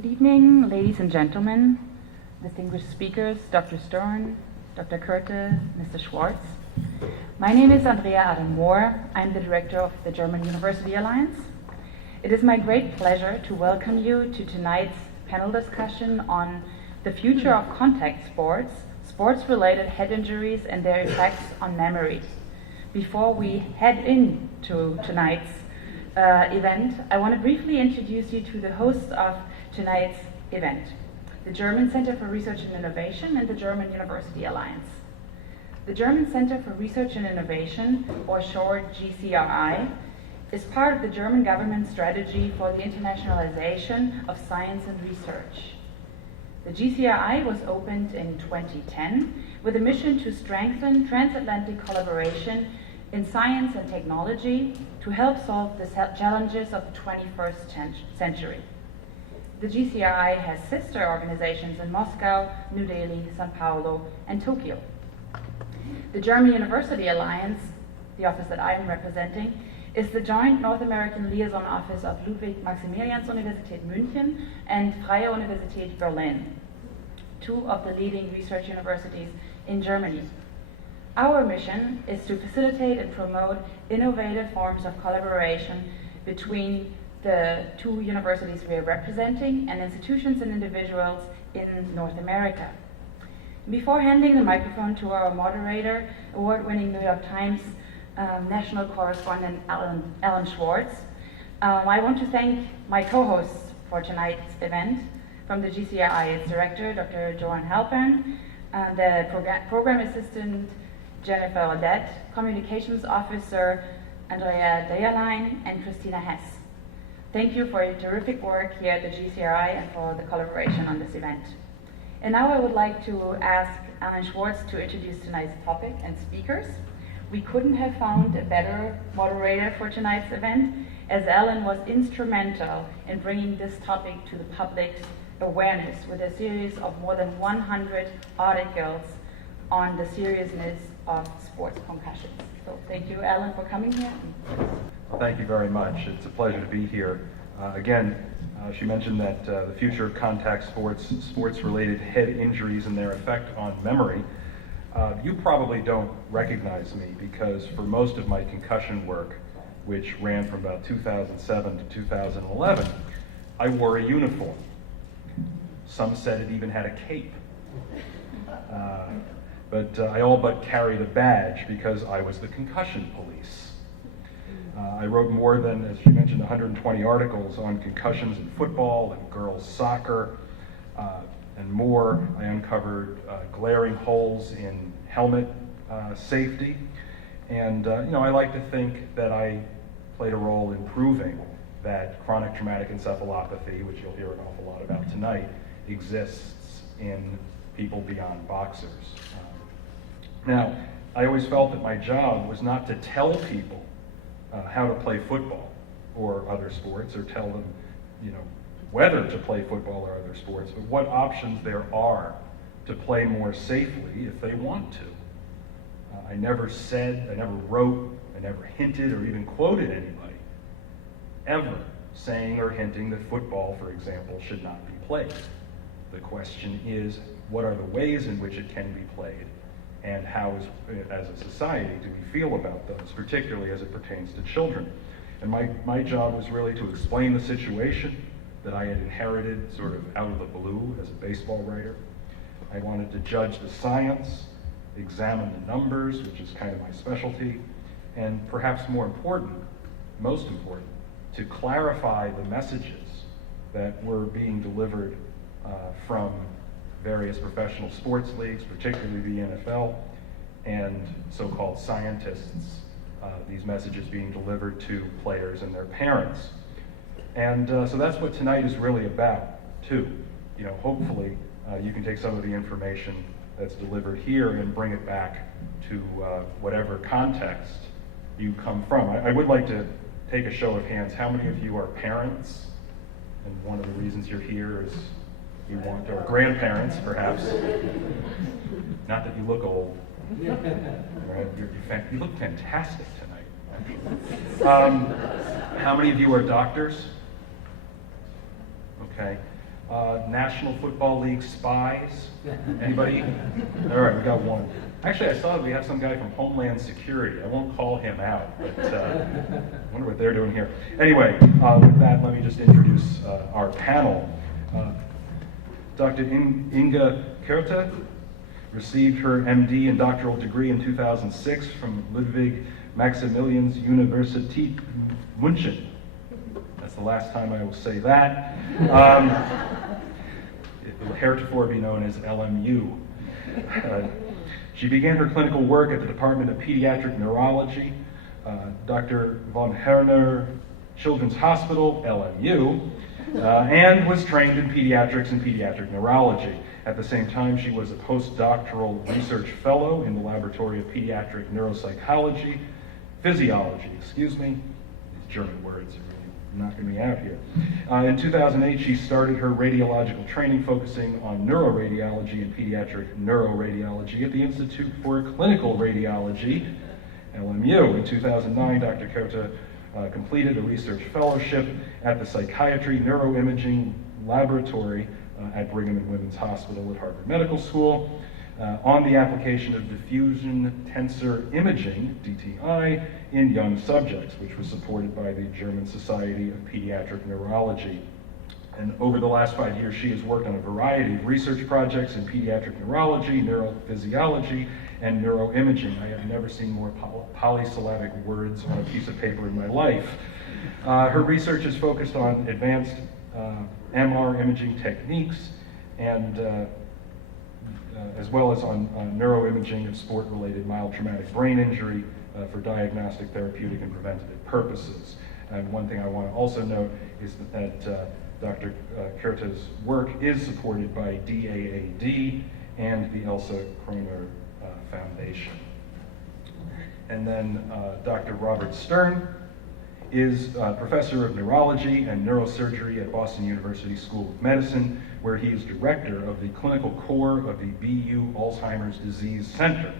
Good evening, ladies and gentlemen, distinguished speakers, Dr. Stern, Dr. Kurte, Mr. Schwartz. My name is Andrea Adam-Mohr. I'm the director of the German University Alliance. It is my great pleasure to welcome you to tonight's panel discussion on the future of contact sports, sports-related head injuries and their effects on memory. Before we head into tonight's event, I want to briefly introduce you to the hosts of tonight's event, the German Center for Research and Innovation and the German University Alliance. The German Center for Research and Innovation, or short GCRI, is part of the German government strategy for the internationalization of science and research. The GCRI was opened in 2010 with a mission to strengthen transatlantic collaboration in science and technology to help solve the challenges of the 21st century. The GCRI has sister organizations in Moscow, New Delhi, Sao Paulo, and Tokyo. The German University Alliance, the office that I am representing, is the joint North American liaison office of Ludwig-Maximilians-Universität München and Freie Universität Berlin, two of the leading research universities in Germany. Our mission is to facilitate and promote innovative forms of collaboration between the two universities we are representing and institutions and individuals in North America. Before handing the microphone to our moderator, award-winning New York Times national correspondent Alan Schwartz, I want to thank my co-hosts for tonight's event. From the GCRI's director, Dr. Johan Halpern, the program assistant, Jennifer Odette, communications officer, Andrea Deyerlein, and Christina Hess. Thank you for your terrific work here at the GCRI and for the collaboration on this event. And now I would like to ask Alan Schwartz to introduce tonight's topic and speakers. We couldn't have found a better moderator for tonight's event, as Alan was instrumental in bringing this topic to the public's awareness with a series of more than 100 articles on the seriousness of sports concussions. So thank you, Alan, for coming here. Well, thank you very much. It's a pleasure to be here. She mentioned that the future of contact sports, sports-related head injuries and their effect on memory. You probably don't recognize me because for most of my concussion work, which ran from about 2007 to 2011, I wore a uniform. Some said it even had a cape. But I all but carried a badge because I was the concussion police. I wrote more than, as she mentioned, 120 articles on concussions in football and girls soccer and more. I uncovered glaring holes in helmet safety. And I like to think that I played a role in proving that chronic traumatic encephalopathy, which you'll hear an awful lot about tonight, exists in people beyond boxers. Now, I always felt that my job was not to tell people how to play football or other sports, or tell them, whether to play football or other sports, but what options there are to play more safely if they want to. I never said, I never wrote, I never hinted or even quoted anybody ever saying or hinting that football, for example, should not be played. The question is, what are the ways in which it can be played? And how, as a society, do we feel about those, particularly as it pertains to children? And my job was really to explain the situation that I had inherited sort of out of the blue as a baseball writer. I wanted to judge the science, examine the numbers, which is kind of my specialty, and perhaps more important, most important, to clarify the messages that were being delivered from various professional sports leagues, particularly the NFL, and so-called scientists, these messages being delivered to players and their parents. And so that's what tonight is really about, too. Hopefully you can take some of the information that's delivered here and bring it back to whatever context you come from. I would like to take a show of hands. How many of you are parents? And one of the reasons you're here is you want, or grandparents, perhaps. Not that you look old. Right? You look fantastic tonight. How many of you are doctors? Okay. National Football League spies? Anybody? All right, we got one. Actually, I saw that we have some guy from Homeland Security. I won't call him out, but I wonder what they're doing here. Anyway, with that, let me just introduce our panel. Dr. Inga Kürte received her MD and doctoral degree in 2006 from Ludwig Maximilians Universität München. That's the last time I will say that. It will heretofore be known as LMU. She began her clinical work at the Department of Pediatric Neurology, Dr. von Herner Children's Hospital, LMU, and was trained in pediatrics and pediatric neurology. At the same time, she was a postdoctoral research fellow in the Laboratory of Pediatric Neuropsychology, Physiology, excuse me. These German words are really knocking me out here. In 2008, she started her radiological training focusing on neuroradiology and pediatric neuroradiology at the Institute for Clinical Radiology, LMU. In 2009, Dr. Kürte completed a research fellowship at the Psychiatry Neuroimaging Laboratory at Brigham and Women's Hospital at Harvard Medical School on the application of diffusion tensor imaging, DTI, in young subjects, which was supported by the German Society of Pediatric Neurology. And over the last 5 years, she has worked on a variety of research projects in pediatric neurology, neurophysiology, and neuroimaging. I have never seen more polysyllabic words on a piece of paper in my life. Her research is focused on advanced MR imaging techniques and as well as on neuroimaging of sport-related mild traumatic brain injury for diagnostic, therapeutic, and preventative purposes. And one thing I want to also note is that Dr. Kürte's work is supported by DAAD and the Elsa Kroner Foundation. And then Dr. Robert Stern is professor of neurology and neurosurgery at Boston University School of Medicine, where he is director of the clinical core of the BU Alzheimer's Disease Center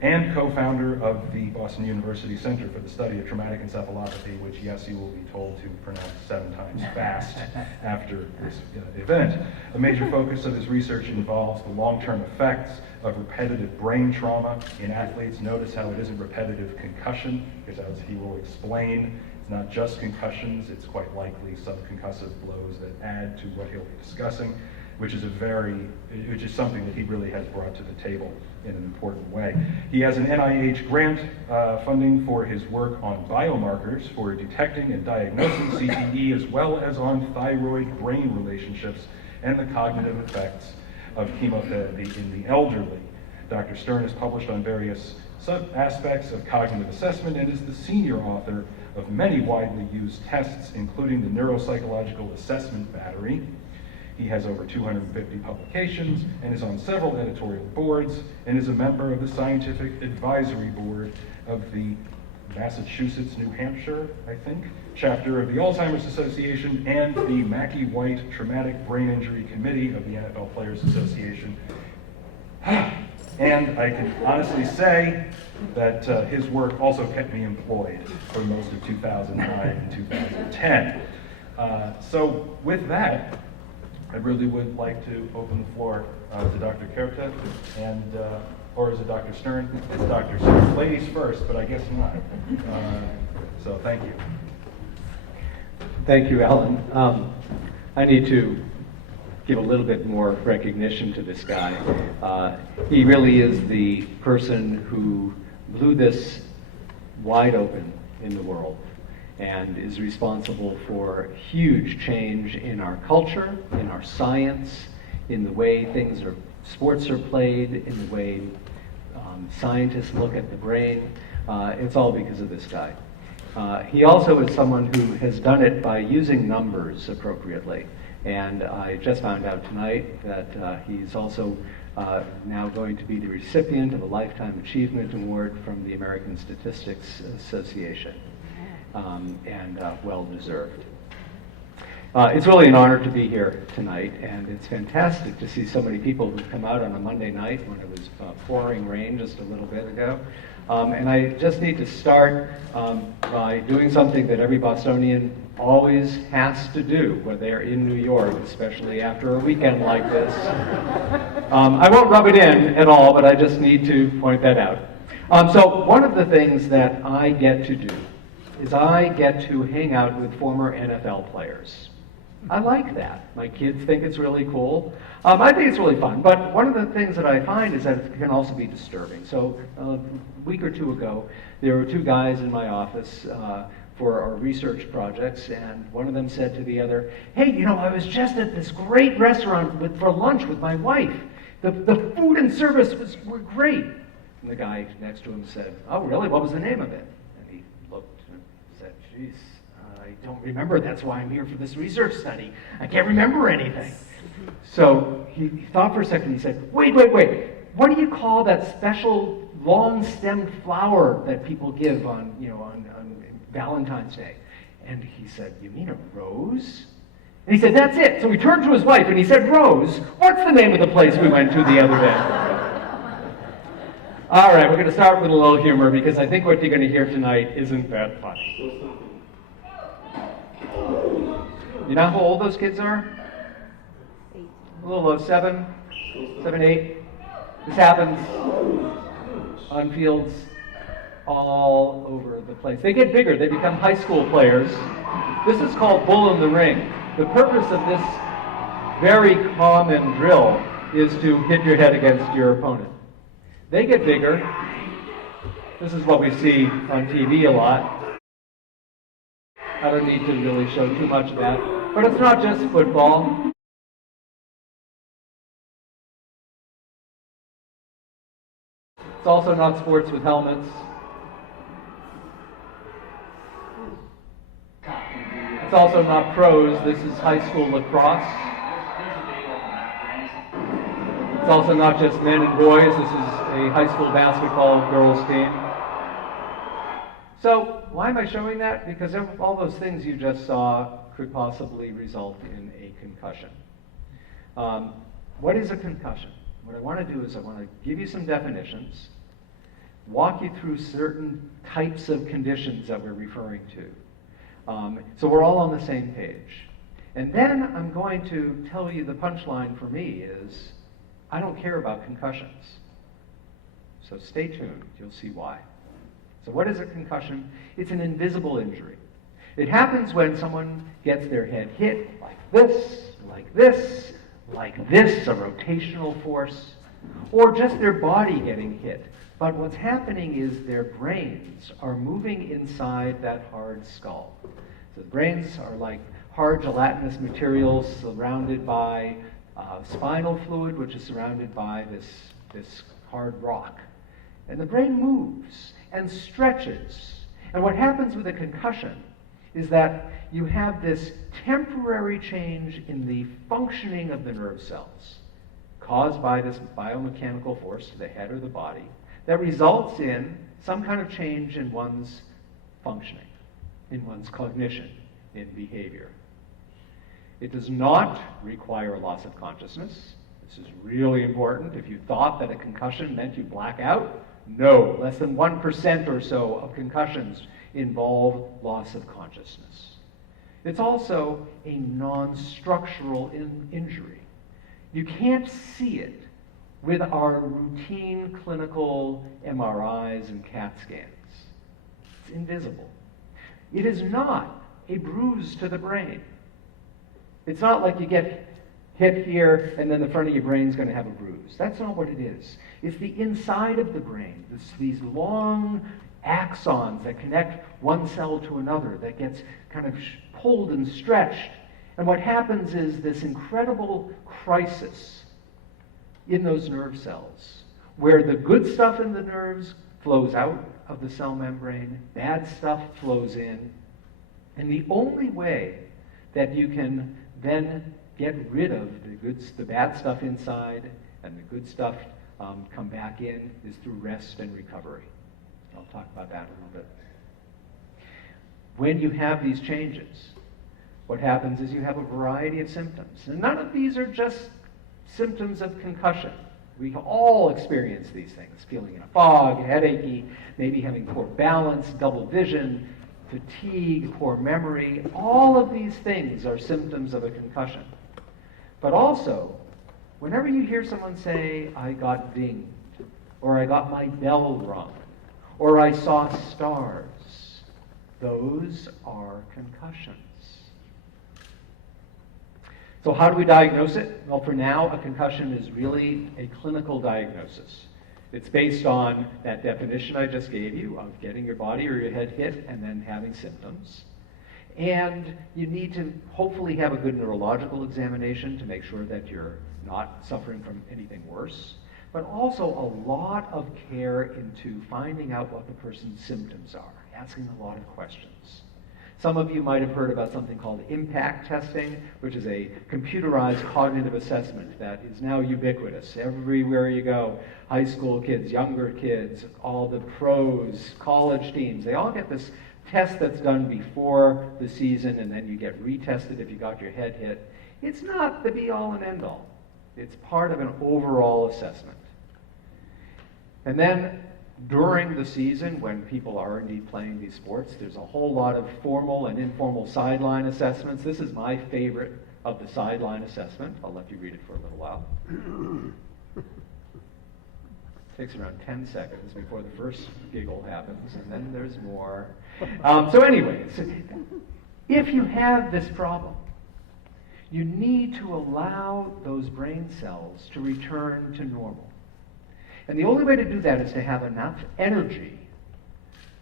and co-founder of the Boston University Center for the Study of Traumatic Encephalopathy, which, yes, you will be told to pronounce 7 times fast after this event. A major focus of his research involves the long-term effects of repetitive brain trauma in athletes. Notice how it isn't repetitive concussion, because as he will explain, it's not just concussions, it's quite likely sub-concussive blows that add to what he'll be discussing, which is something that he really has brought to the table in an important way. He has an NIH grant funding for his work on biomarkers for detecting and diagnosing CTE, as well as on thyroid-brain relationships and the cognitive effects of chemotherapy in the elderly. Dr. Stern has published on various sub-aspects of cognitive assessment and is the senior author of many widely used tests, including the Neuropsychological Assessment Battery. He has over 250 publications and is on several editorial boards and is a member of the Scientific Advisory Board of the Massachusetts, New Hampshire, I think, chapter of the Alzheimer's Association and the Mackey-White Traumatic Brain Injury Committee of the NFL Players Association. And I can honestly say that his work also kept me employed for most of 2009 and 2010. So with that, I really would like to open the floor to Dr. Kürte, and, or is it Dr. Stern? It's Dr. Stern. Ladies first, but I guess not. So thank you. Thank you, Alan. I need to give a little bit more recognition to this guy. He really is the person who blew this wide open in the world and is responsible for huge change in our culture, in our science, in the way sports are played, in the way scientists look at the brain. It's all because of this guy. He also is someone who has done it by using numbers appropriately. And I just found out tonight that he's also now going to be the recipient of a Lifetime Achievement Award from the American Statistics Association, and well deserved. It's really an honor to be here tonight, and it's fantastic to see so many people who've come out on a Monday night when it was pouring rain just a little bit ago. And I just need to start by doing something that every Bostonian always has to do when they're in New York, especially after a weekend like this. I won't rub it in at all, but I just need to point that out. So one of the things that I get to do is I get to hang out with former NFL players. I like that. My kids think it's really cool. I think it's really fun, but one of the things that I find is that it can also be disturbing. So a week or two ago, there were two guys in my office for our research projects, and one of them said to the other, "Hey, you know, I was just at this great restaurant for lunch with my wife. The food and service were great." And the guy next to him said, "Oh, really? What was the name of it?" And he looked and said, "Geez, I don't remember. That's why I'm here for this research study. I can't remember anything." So he thought for a second. He said, wait. What do you call that special long-stemmed flower that people give on Valentine's Day? And he said, "You mean a rose?" And he said, "That's it." So he turned to his wife and he said, "Rose, what's the name of the place we went to the other day?" All right, we're going to start with a little humor because I think what you're going to hear tonight isn't that funny. You know how old those kids are? 8. A little of 7, 8. This happens on fields all over the place. They get bigger. They become high school players. This is called bull in the ring. The purpose of this very common drill is to hit your head against your opponent. They get bigger. This is what we see on TV a lot. I don't need to really show too much of that. But it's not just football. It's also not sports with helmets. It's also not pros. This is high school lacrosse. It's also not just men and boys. This is a high school basketball girls team. So why am I showing that? Because all those things you just saw could possibly result in a concussion. What is a concussion? What I want to do is I want to give you some definitions, walk you through certain types of conditions that we're referring to. So we're all on the same page. And then I'm going to tell you the punchline for me is, I don't care about concussions. So stay tuned, you'll see why. So what is a concussion? It's an invisible injury. It happens when someone gets their head hit like this, a rotational force, or just their body getting hit. But what's happening is their brains are moving inside that hard skull. So the brains are like hard gelatinous materials surrounded by spinal fluid, which is surrounded by this hard rock. And the brain moves and stretches. And what happens with a concussion is that you have this temporary change in the functioning of the nerve cells caused by this biomechanical force to the head or the body that results in some kind of change in one's functioning, in one's cognition, in behavior. It does not require loss of consciousness. This is really important. If you thought that a concussion meant you black out, no, less than 1% or so of concussions involve loss of consciousness. It's also a non-structural injury. You can't see it with our routine clinical MRIs and CAT scans. It's invisible. It is not a bruise to the brain. It's not like you get hit here and then the front of your brain's going to have a bruise. That's not what it is. It's the inside of the brain, these long axons that connect one cell to another that gets kind of pulled and stretched. And what happens is this incredible crisis in those nerve cells where the good stuff in the nerves flows out of the cell membrane, bad stuff flows in. And the only way that you can then get rid of the bad stuff inside and the good stuff come back in is through rest and recovery. I'll talk about that a little bit. When you have these changes, What happens is you have a variety of symptoms. And none of these are just symptoms of concussion. We all experience these things, feeling in a fog, headachy, maybe having poor balance, double vision, fatigue, poor memory. All of these things are symptoms of a concussion. But also, whenever you hear someone say, I got dinged, or I got my bell rung, or I saw stars, those are concussions. So how do we diagnose it? Well, for now, a concussion is really a clinical diagnosis. It's based on that definition I just gave you of getting your body or your head hit and then having symptoms. And you need to hopefully have a good neurological examination to make sure that you're not suffering from anything worse, but also a lot of care into finding out what the person's symptoms are, asking a lot of questions. Some of you might have heard about something called impact testing, which is a computerized cognitive assessment that is now ubiquitous. Everywhere you go, high school kids, younger kids, all the pros, college teams, they all get this test that's done before the season, and then you get retested if you got your head hit. It's not the be-all and end-all. It's part of an overall assessment. And then during the season, when people are indeed playing these sports, there's a whole lot of formal and informal sideline assessments. This is my favorite of the sideline assessment. I'll let you read it for a little while. Takes around 10 seconds before the first giggle happens, and then there's more. So anyways, if you have this problem, you need to allow those brain cells to return to normal. And the only way to do that is to have enough energy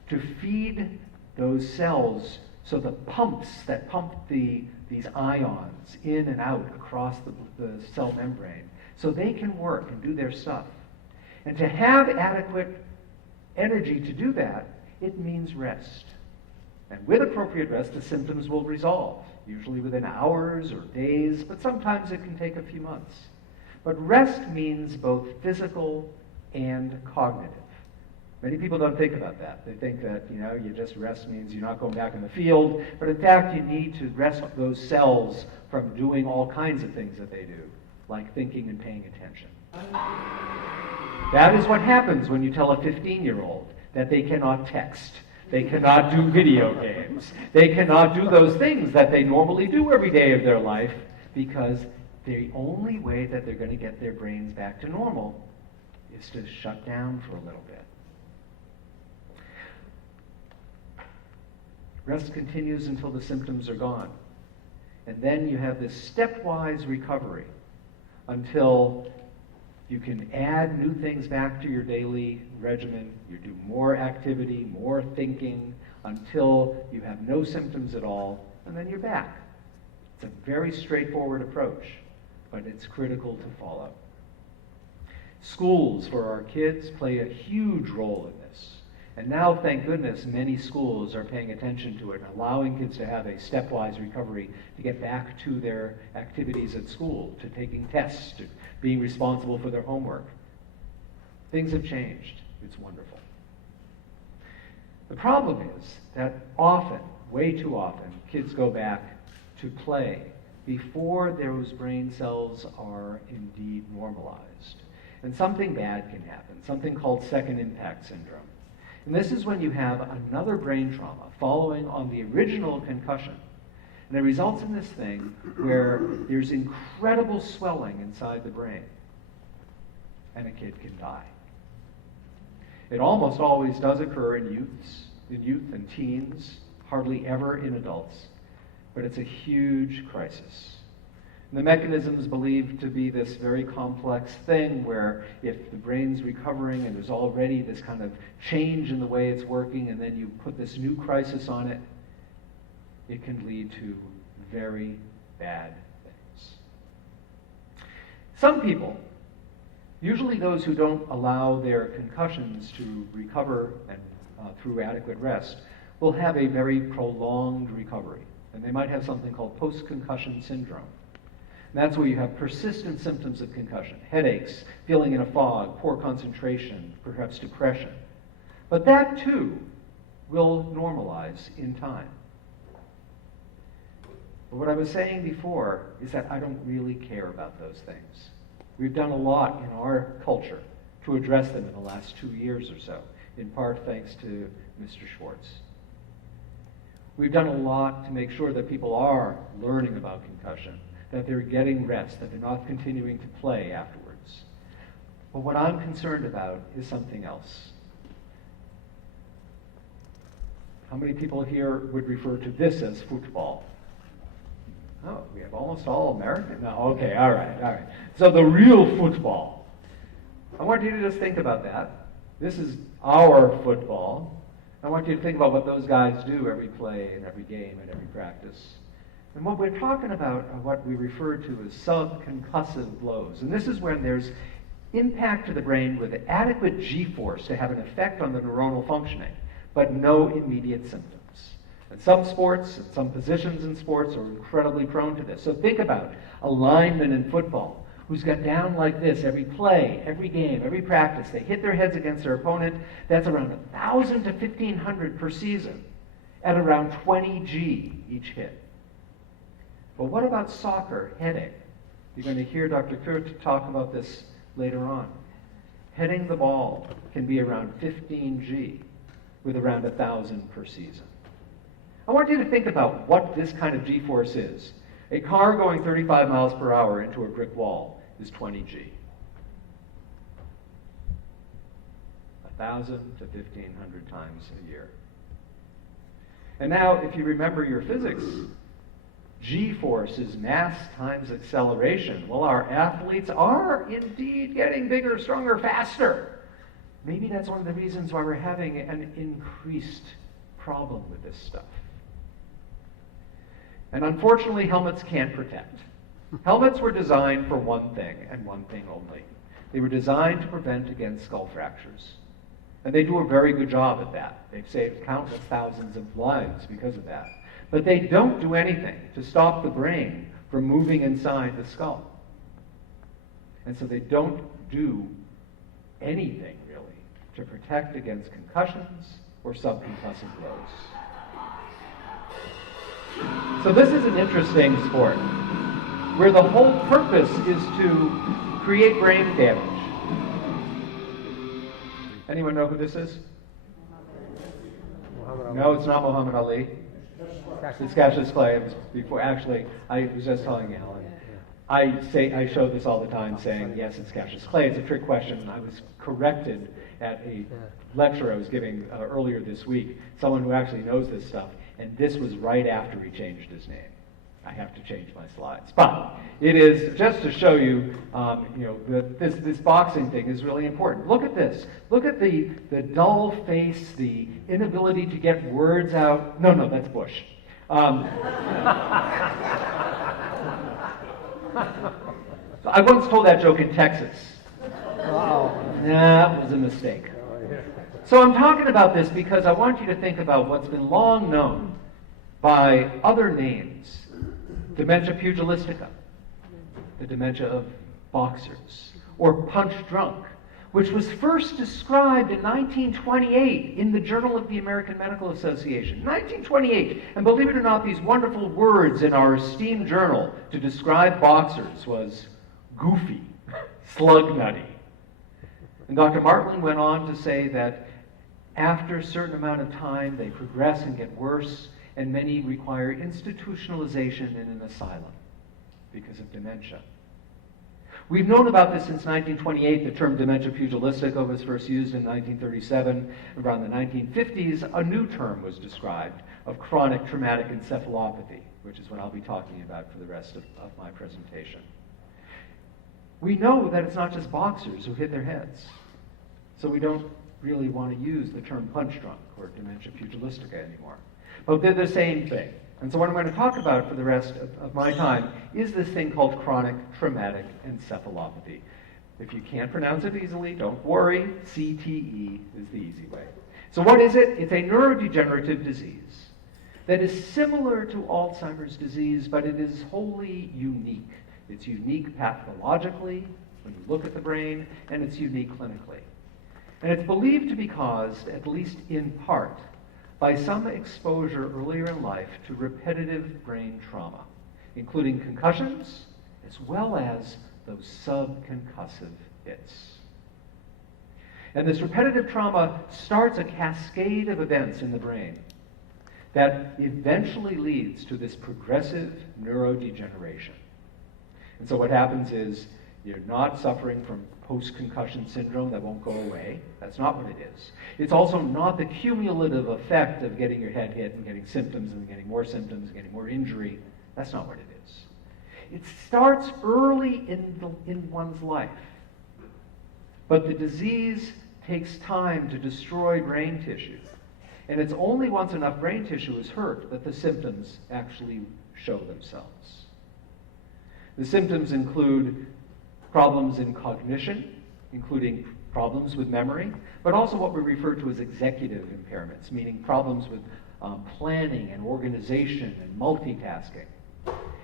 to feed those cells, so the pumps that pump these ions in and out across the cell membrane, so they can work and do their stuff. And to have adequate energy to do that, it means rest. And with appropriate rest, the symptoms will resolve, usually within hours or days, but sometimes it can take a few months. But rest means both physical and cognitive. Many people don't think about that. They think that, you just rest means you're not going back in the field, but in fact you need to rest those cells from doing all kinds of things that they do, like thinking and paying attention. That is what happens when you tell a 15-year-old that they cannot text, they cannot do video games, they cannot do those things that they normally do every day of their life, because the only way that they're going to get their brains back to normal is to shut down for a little bit. Rest continues until the symptoms are gone. And then you have this stepwise recovery until you can add new things back to your daily regimen. You do more activity, more thinking, until you have no symptoms at all, and then you're back. It's a very straightforward approach, but it's critical to follow. Schools for our kids play a huge role in this. And now, thank goodness, many schools are paying attention to it and allowing kids to have a stepwise recovery to get back to their activities at school, to taking tests, to being responsible for their homework. Things have changed. It's wonderful. The problem is that often, way too often, kids go back to play before those brain cells are indeed normalized. And something bad can happen, something called second impact syndrome. And this is when you have another brain trauma following on the original concussion. And it results in this thing where there's incredible swelling inside the brain, and a kid can die. It almost always does occur in youth and teens, hardly ever in adults. But it's a huge crisis. And the mechanism is believed to be this very complex thing where if the brain's recovering and there's already this kind of change in the way it's working, and then you put this new crisis on it, it can lead to very bad things. Some people, usually those who don't allow their concussions to recover and through adequate rest, will have a very prolonged recovery. And they might have something called post-concussion syndrome. And that's where you have persistent symptoms of concussion, headaches, feeling in a fog, poor concentration, perhaps depression. But that too will normalize in time. But what I was saying before is that I don't really care about those things. We've done a lot in our culture to address them in the last 2 years or so, in part thanks to Mr. Schwartz. We've done a lot to make sure that people are learning about concussion, that they're getting rest, that they're not continuing to play afterwards. But what I'm concerned about is something else. How many people here would refer to this as football? Oh, we have almost all American? No, okay, all right. So the real football. I want you to just think about that. This is our football. I want you to think about what those guys do every play and every game and every practice. And what we're talking about are what we refer to as sub-concussive blows. And this is when there's impact to the brain with adequate G-force to have an effect on the neuronal functioning, but no immediate symptoms. And some sports and some positions in sports are incredibly prone to this. So think about a lineman in football who's got down like this every play, every game, every practice. They hit their heads against their opponent. That's around 1,000 to 1,500 per season at around 20 G each hit. But what about soccer heading? You're going to hear Dr. Kurt talk about this later on. Heading the ball can be around 15 G with around 1,000 per season. I want you to think about what this kind of G-force is. A car going 35 miles per hour into a brick wall is 20 G. 1,000 to 1,500 times a year. And now, if you remember your physics, G-force is mass times acceleration. Well, our athletes are indeed getting bigger, stronger, faster. Maybe that's one of the reasons why we're having an increased problem with this stuff. And unfortunately, helmets can't protect. Helmets were designed for one thing, and one thing only. They were designed to prevent against skull fractures. And they do a very good job at that. They've saved countless thousands of lives because of that. But they don't do anything to stop the brain from moving inside the skull. And so they don't do anything, really, to protect against concussions or subconcussive blows. So this is an interesting sport, where the whole purpose is to create brain damage. Anyone know who this is? No, it's not Muhammad Ali. It's Cassius Clay. It was before. Actually, I was just telling Alan. I show this all the time, saying yes, it's Cassius Clay. It's a trick question. I was corrected at a lecture I was giving earlier this week. Someone who actually knows this stuff, and this was right after he changed his name. I have to change my slides, but it is just to show you, this boxing thing is really important. Look at this. Look at the dull face, the inability to get words out. No, that's Bush. I once told that joke in Texas. That was a mistake. So I'm talking about this because I want you to think about what's been long known by other names. Dementia pugilistica, the dementia of boxers, or punch drunk, which was first described in 1928 in the Journal of the American Medical Association. 1928. And believe it or not, these wonderful words in our esteemed journal to describe boxers was goofy, slug nutty. And Dr. Martland went on to say that after a certain amount of time, they progress and get worse, and many require institutionalization in an asylum because of dementia. We've known about this since 1928. The term dementia pugilistica was first used in 1937. Around the 1950s, a new term was described of chronic traumatic encephalopathy, which is what I'll be talking about for the rest of my presentation. We know that it's not just boxers who hit their heads, so we don't really want to use the term punch drunk or dementia pugilistica anymore. But they're the same thing. And so what I'm going to talk about for the rest of my time is this thing called chronic traumatic encephalopathy. If you can't pronounce it easily, don't worry. CTE is the easy way. So what is it? It's a neurodegenerative disease that is similar to Alzheimer's disease, but it is wholly unique. It's unique pathologically, when you look at the brain, and it's unique clinically. And it's believed to be caused, at least in part, by some exposure earlier in life to repetitive brain trauma. including concussions, as well as those sub-concussive hits. And this repetitive trauma starts a cascade of events in the brain that eventually leads to this progressive neurodegeneration. And so what happens is you're not suffering from post-concussion syndrome that won't go away. That's not what it is. It's also not the cumulative effect of getting your head hit and getting symptoms and getting more symptoms and getting more injury. That's not what it is. It starts early in one's life. But the disease takes time to destroy brain tissue. And it's only once enough brain tissue is hurt that the symptoms actually show themselves. The symptoms include problems in cognition, including problems with memory, but also what we refer to as executive impairments, meaning problems with planning and organization and multitasking.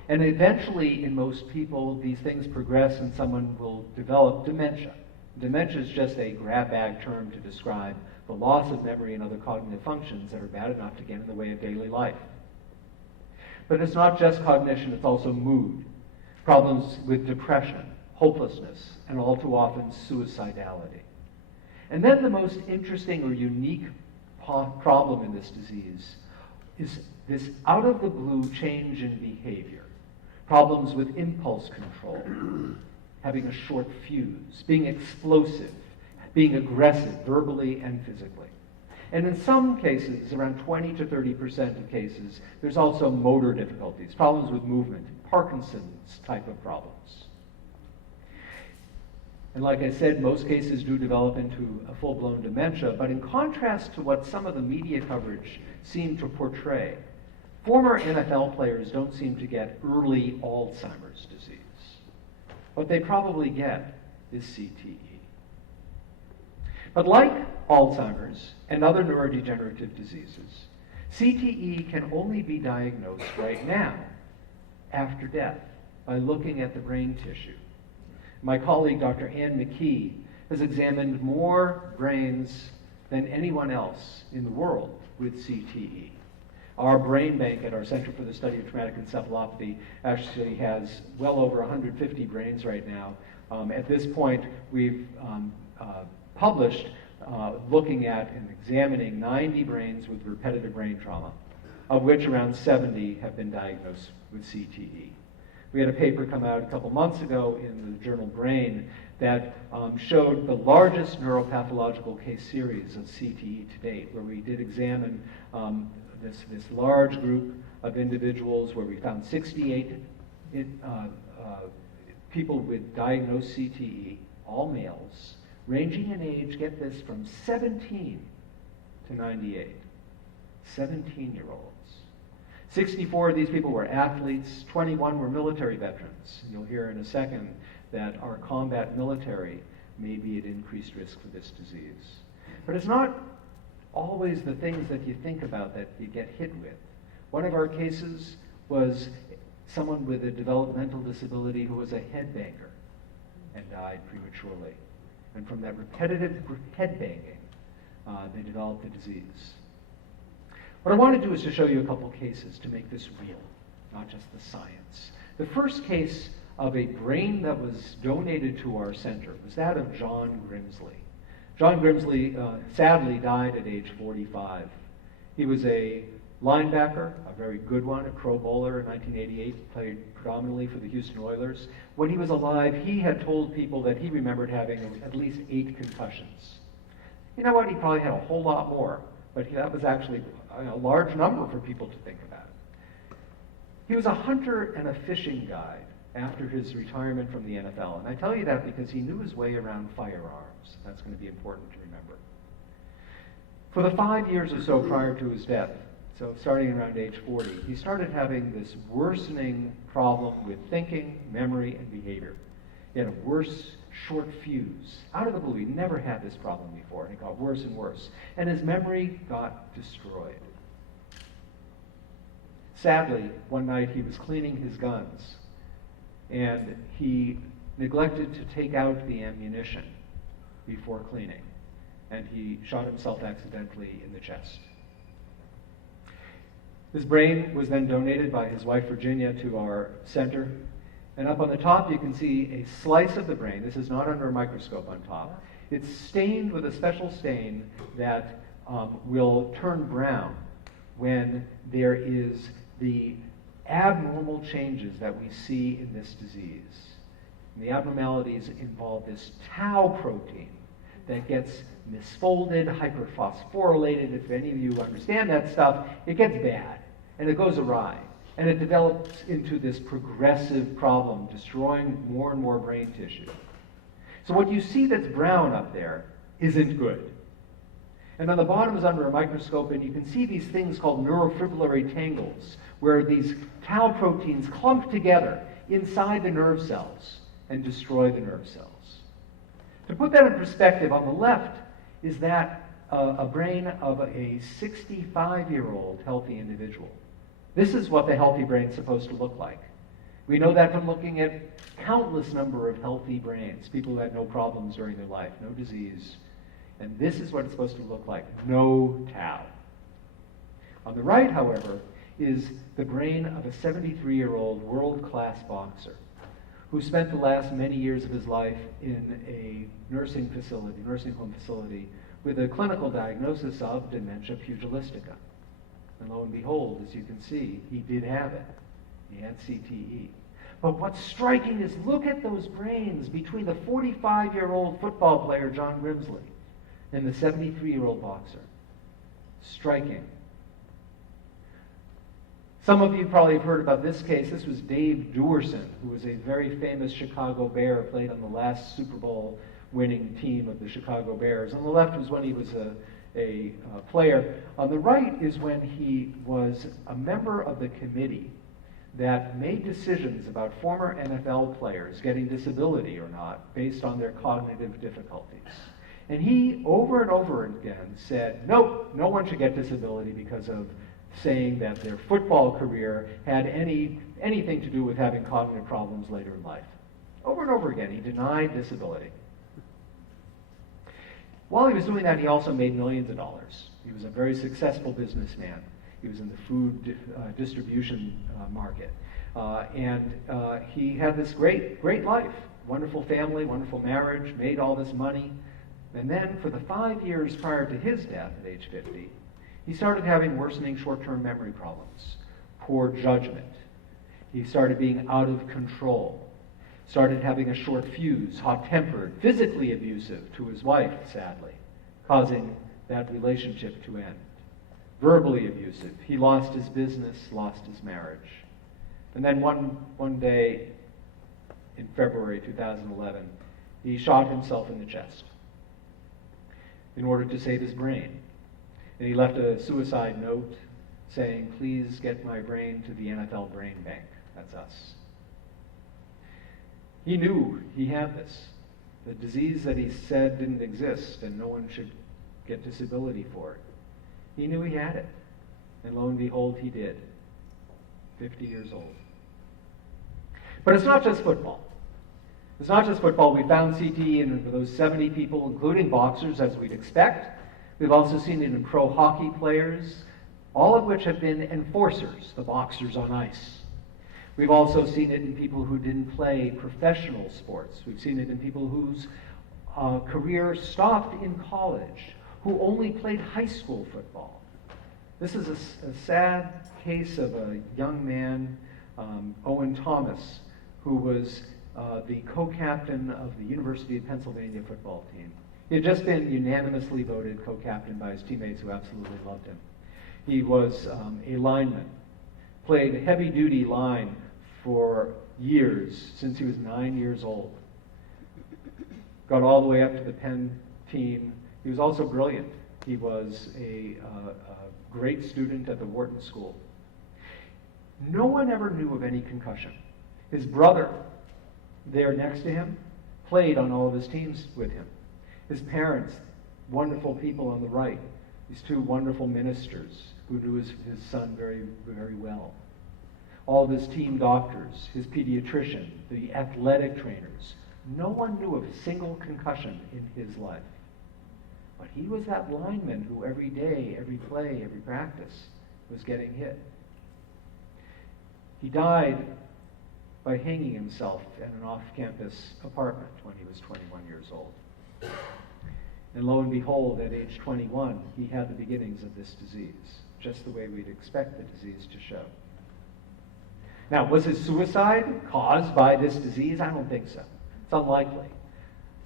And eventually, in most people, these things progress and someone will develop dementia. Dementia is just a grab bag term to describe the loss of memory and other cognitive functions that are bad enough to get in the way of daily life. But it's not just cognition, it's also mood, problems with depression, hopelessness, and all too often suicidality. And then the most interesting or unique problem in this disease is this out-of-the-blue change in behavior. Problems with impulse control, having a short fuse, being explosive, being aggressive verbally and physically. And in some cases, around 20 to 30% of cases, there's also motor difficulties, problems with movement, Parkinson's type of problems. And like I said, most cases do develop into a full-blown dementia, but in contrast to what some of the media coverage seemed to portray, former NFL players don't seem to get early Alzheimer's disease. What they probably get is CTE. But like Alzheimer's and other neurodegenerative diseases, CTE can only be diagnosed right now, after death, by looking at the brain tissue. My colleague, Dr. Ann McKee, has examined more brains than anyone else in the world with CTE. Our brain bank at our Center for the Study of Traumatic Encephalopathy actually has well over 150 brains right now. At this point, we've published looking at and examining 90 brains with repetitive brain trauma, of which around 70 have been diagnosed with CTE. We had a paper come out a couple months ago in the journal Brain that showed the largest neuropathological case series of CTE to date, where we did examine this large group of individuals where we found 68 people with diagnosed CTE, all males, ranging in age, get this, from 17 to 98. 17-year-olds. 64 of these people were athletes, 21 were military veterans. You'll hear in a second that our combat military may be at increased risk for this disease. But it's not always the things that you think about that you get hit with. One of our cases was someone with a developmental disability who was a headbanger and died prematurely. And from that repetitive headbanging, they developed the disease. What I want to do is to show you a couple cases to make this real, not just the science. The first case of a brain that was donated to our center was that of John Grimsley. John Grimsley sadly died at age 45. He was a linebacker, a very good one, a Pro Bowler in 1988, played predominantly for the Houston Oilers. When he was alive, he had told people that he remembered having at least 8 concussions. You know what? He probably had a whole lot more, but that was actually a large number for people to think about. He was a hunter and a fishing guide after his retirement from the NFL. And I tell you that because he knew his way around firearms. That's going to be important to remember. For the 5 years or so prior to his death, so starting around age 40, he started having this worsening problem with thinking, memory, and behavior. He had a worse short fuse. Out of the blue, he never had this problem before, and it got worse and worse. And his memory got destroyed. Sadly, one night he was cleaning his guns, and he neglected to take out the ammunition before cleaning, and he shot himself accidentally in the chest. His brain was then donated by his wife Virginia to our center. And up on the top you can see a slice of the brain. This is not under a microscope on top. It's stained with a special stain that will turn brown when there is the abnormal changes that we see in this disease. And the abnormalities involve this tau protein that gets misfolded, hyperphosphorylated. If any of you understand that stuff, it gets bad and it goes awry. And it develops into this progressive problem, destroying more and more brain tissue. So what you see that's brown up there isn't good. And on the bottom is under a microscope, and you can see these things called neurofibrillary tangles, where these tau proteins clump together inside the nerve cells and destroy the nerve cells. To put that in perspective, on the left is that a brain of a 65-year-old healthy individual. This is what the healthy brain is supposed to look like. We know that from looking at countless number of healthy brains, people who had no problems during their life, no disease. And this is what it's supposed to look like, no tau. On the right, however, is the brain of a 73-year-old world-class boxer who spent the last many years of his life in a nursing home facility, with a clinical diagnosis of dementia pugilistica. And lo and behold, as you can see, he did have it. He had CTE. But what's striking is look at those brains between the 45-year-old football player, John Grimsley, and the 73-year-old boxer. Striking. Some of you probably have heard about this case. This was Dave Duerson, who was a very famous Chicago Bear, played on the last Super Bowl winning team of the Chicago Bears. On the left was when he was a player. On the right is when he was a member of the committee that made decisions about former NFL players getting disability or not based on their cognitive difficulties. And he, over and over again, said, nope, no one should get disability because of saying that their football career had anything to do with having cognitive problems later in life. Over and over again, he denied disability. While he was doing that, he also made millions of dollars. He was a very successful businessman. He was in the food distribution market. And he had this great life, wonderful family, wonderful marriage, made all this money. And then for the 5 years prior to his death at age 50, he started having worsening short-term memory problems, poor judgment. He started being out of control, started having a short fuse, hot-tempered, physically abusive to his wife, sadly, causing that relationship to end. Verbally abusive. He lost his business, lost his marriage. And then one day in February 2011, he shot himself in the chest in order to save his brain. And he left a suicide note saying, please get my brain to the NFL Brain Bank. That's us. He knew he had this. The disease that he said didn't exist and no one should get disability for it. He knew he had it. And lo and behold, he did. 50 years old. But it's not just football. It's not just football. We found CTE in those 70 people, including boxers, as we'd expect. We've also seen it in pro hockey players, all of which have been enforcers, the boxers on ice. We've also seen it in people who didn't play professional sports. We've seen it in people whose career stopped in college, who only played high school football. This is a sad case of a young man, Owen Thomas, who was the co-captain of the University of Pennsylvania football team. He had just been unanimously voted co-captain by his teammates who absolutely loved him. He was a lineman, played heavy-duty line for years, since he was 9 years old. Got all the way up to the Penn team. He was also brilliant. He was a great student at the Wharton School. No one ever knew of any concussion. His brother, there next to him, played on all of his teams with him. His parents, wonderful people on the right, these two wonderful ministers who knew his son very, very well. All of his team doctors, his pediatrician, the athletic trainers. No one knew of a single concussion in his life. But he was that lineman who every day, every play, every practice was getting hit. He died by hanging himself in an off-campus apartment when he was 21 years old. And lo and behold, at age 21, he had the beginnings of this disease, just the way we'd expect the disease to show. Now, was his suicide caused by this disease? I don't think so. It's unlikely.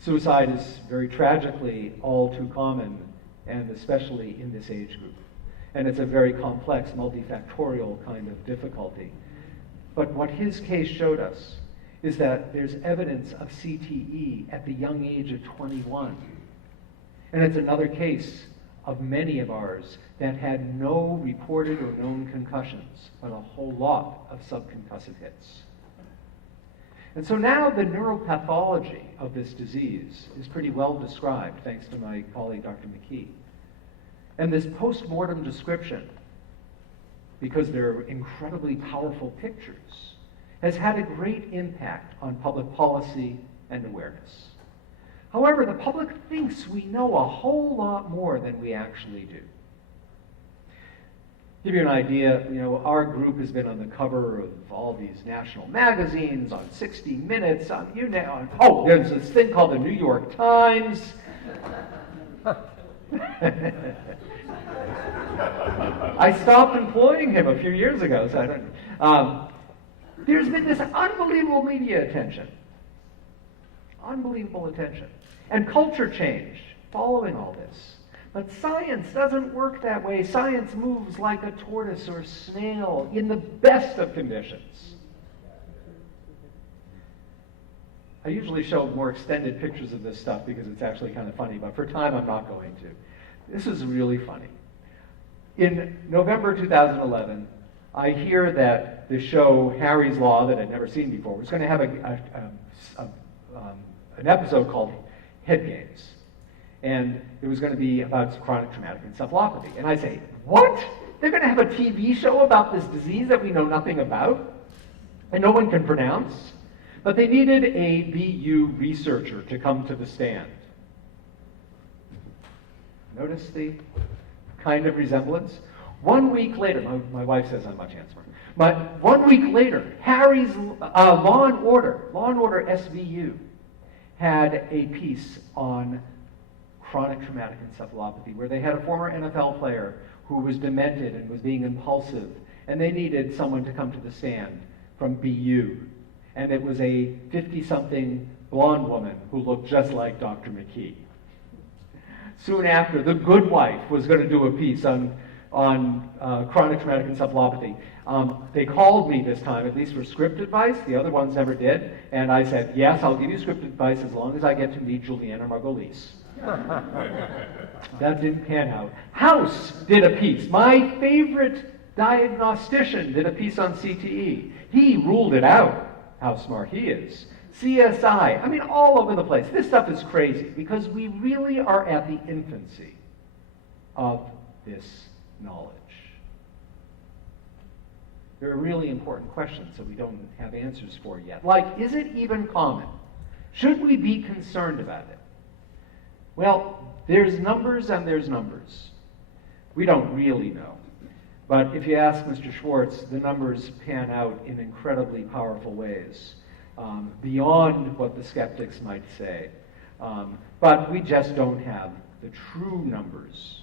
Suicide is very tragically all too common, and especially in this age group. And it's a very complex, multifactorial kind of difficulty. But what his case showed us is that there's evidence of CTE at the young age of 21. And it's another case of many of ours that had no reported or known concussions, but a whole lot of sub-concussive hits. And so now the neuropathology of this disease is pretty well described, thanks to my colleague, Dr. McKee. And this post-mortem description, because they're incredibly powerful pictures, has had a great impact on public policy and awareness. However, the public thinks we know a whole lot more than we actually do. To give you an idea, our group has been on the cover of all these national magazines, on 60 Minutes, there's this thing called the New York Times. I stopped employing him a few years ago, so I don't. There's been this unbelievable media attention. Unbelievable attention. And culture change following all this. But science doesn't work that way. Science moves like a tortoise or a snail in the best of conditions. I usually show more extended pictures of this stuff because it's actually kind of funny, but for time I'm not going to. This is really funny. In November 2011, I hear that the show Harry's Law, that I'd never seen before, was going to have an episode called Head Games. And it was going to be about chronic traumatic encephalopathy. And I say, what? They're going to have a TV show about this disease that we know nothing about? And no one can pronounce? But they needed a BU researcher to come to the stand. Notice the kind of resemblance? 1 week later, my wife says I'm much handsomer, but 1 week later, Harry's Law and Order SVU, had a piece on chronic traumatic encephalopathy, where they had a former NFL player who was demented and was being impulsive, and they needed someone to come to the stand from BU. And it was a 50-something blonde woman who looked just like Dr. McKee. Soon after, The Good Wife was going to do a piece on chronic traumatic encephalopathy. They called me this time, at least for script advice. The other ones never did. And I said, yes, I'll give you script advice as long as I get to meet Juliana Margolis. That didn't pan out. House did a piece. My favorite diagnostician did a piece on CTE. He ruled it out. How smart he is. CSI, all over the place. This stuff is crazy because we really are at the infancy of this knowledge. There are really important questions that we don't have answers for yet. Like, is it even common? Should we be concerned about it? Well, there's numbers and there's numbers. We don't really know. But if you ask Mr. Schwartz, the numbers pan out in incredibly powerful ways, beyond what the skeptics might say. But we just don't have the true numbers.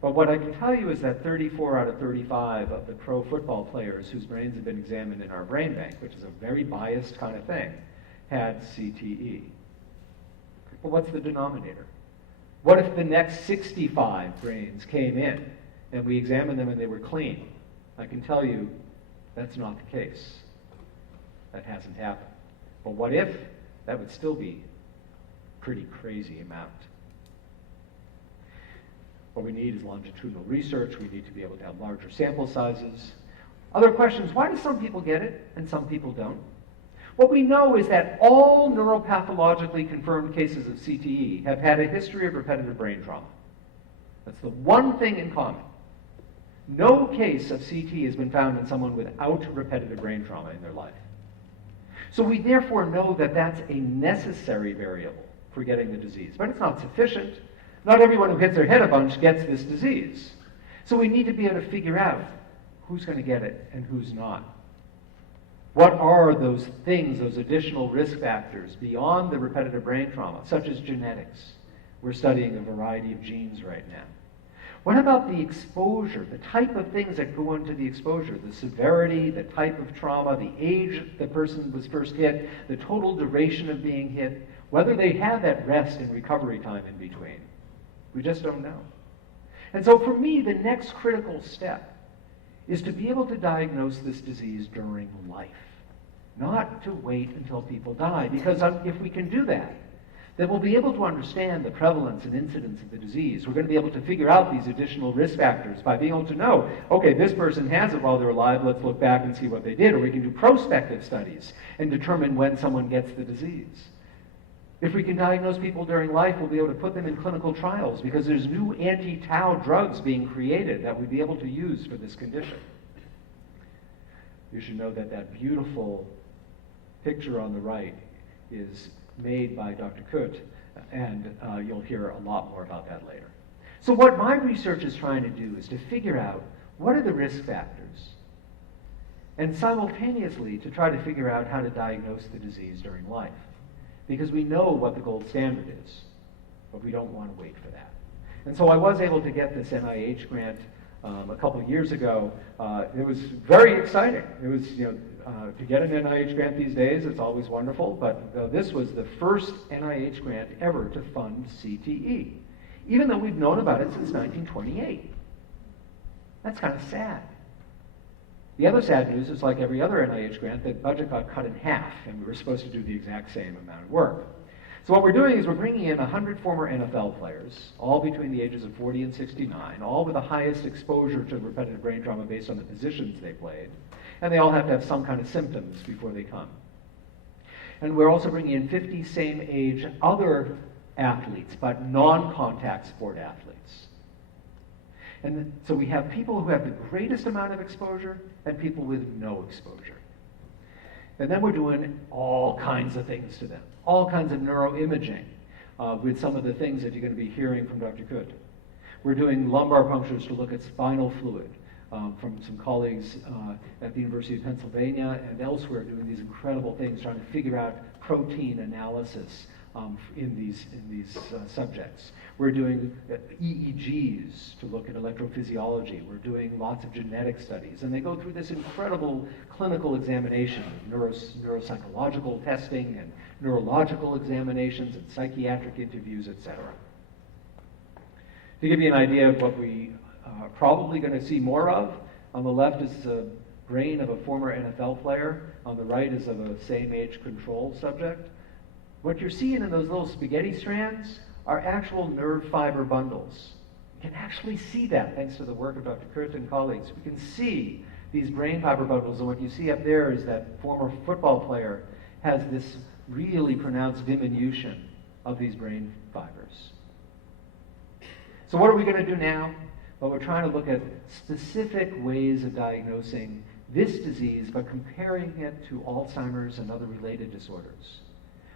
But what I can tell you is that 34 out of 35 of the pro football players whose brains have been examined in our brain bank, which is a very biased kind of thing, had CTE. Well, what's the denominator? What if the next 65 brains came in and we examined them and they were clean? I can tell you that's not the case. That hasn't happened. But what if? That would still be a pretty crazy amount. What we need is longitudinal research. We need to be able to have larger sample sizes. Other questions, why do some people get it and some people don't? What we know is that all neuropathologically confirmed cases of CTE have had a history of repetitive brain trauma. That's the one thing in common. No case of CTE has been found in someone without repetitive brain trauma in their life. So we therefore know that that's a necessary variable for getting the disease, but it's not sufficient. Not everyone who hits their head a bunch gets this disease. So we need to be able to figure out who's going to get it and who's not. What are those things, those additional risk factors beyond the repetitive brain trauma, such as genetics? We're studying a variety of genes right now. What about the exposure, the type of things that go into the exposure, the severity, the type of trauma, the age the person was first hit, the total duration of being hit, whether they have that rest and recovery time in between? We just don't know. And so for me, the next critical step is to be able to diagnose this disease during life, not to wait until people die. Because if we can do that, then we'll be able to understand the prevalence and incidence of the disease. We're going to be able to figure out these additional risk factors by being able to know, okay, this person has it while they're alive, let's look back and see what they did. Or we can do prospective studies and determine when someone gets the disease. If we can diagnose people during life, we'll be able to put them in clinical trials because there's new anti-tau drugs being created that we'd be able to use for this condition. You should know that that beautiful picture on the right is made by Dr. Kurt, and you'll hear a lot more about that later. So what my research is trying to do is to figure out what are the risk factors, and simultaneously to try to figure out how to diagnose the disease during life. Because we know what the gold standard is, but we don't want to wait for that. And so I was able to get this NIH grant a couple of years ago. It was very exciting. It was, to get an NIH grant these days, it's always wonderful, but this was the first NIH grant ever to fund CTE, even though we've known about it since 1928. That's kind of sad. The other sad news is, like every other NIH grant, the budget got cut in half, and we were supposed to do the exact same amount of work. So what we're doing is we're bringing in 100 former NFL players, all between the ages of 40 and 69, all with the highest exposure to repetitive brain trauma based on the positions they played, and they all have to have some kind of symptoms before they come. And we're also bringing in 50 same-age other athletes, but non-contact sport athletes. And so we have people who have the greatest amount of exposure and people with no exposure. And then we're doing all kinds of things to them, all kinds of neuroimaging with some of the things that you're going to be hearing from Dr. Kut. We're doing lumbar punctures to look at spinal fluid from some colleagues at the University of Pennsylvania and elsewhere doing these incredible things, trying to figure out protein analysis in these subjects. We're doing EEGs to look at electrophysiology. We're doing lots of genetic studies. And they go through this incredible clinical examination of neuropsychological testing and neurological examinations and psychiatric interviews, etc. To give you an idea of what we are probably going to see more of, on the left is the brain of a former NFL player. On the right is of a same-age control subject. What you're seeing in those little spaghetti strands are actual nerve fiber bundles. You can actually see that thanks to the work of Dr. Kurt and colleagues. We can see these brain fiber bundles, and what you see up there is that former football player has this really pronounced diminution of these brain fibers. So what are we going to do now? Well, we're trying to look at specific ways of diagnosing this disease, but comparing it to Alzheimer's and other related disorders.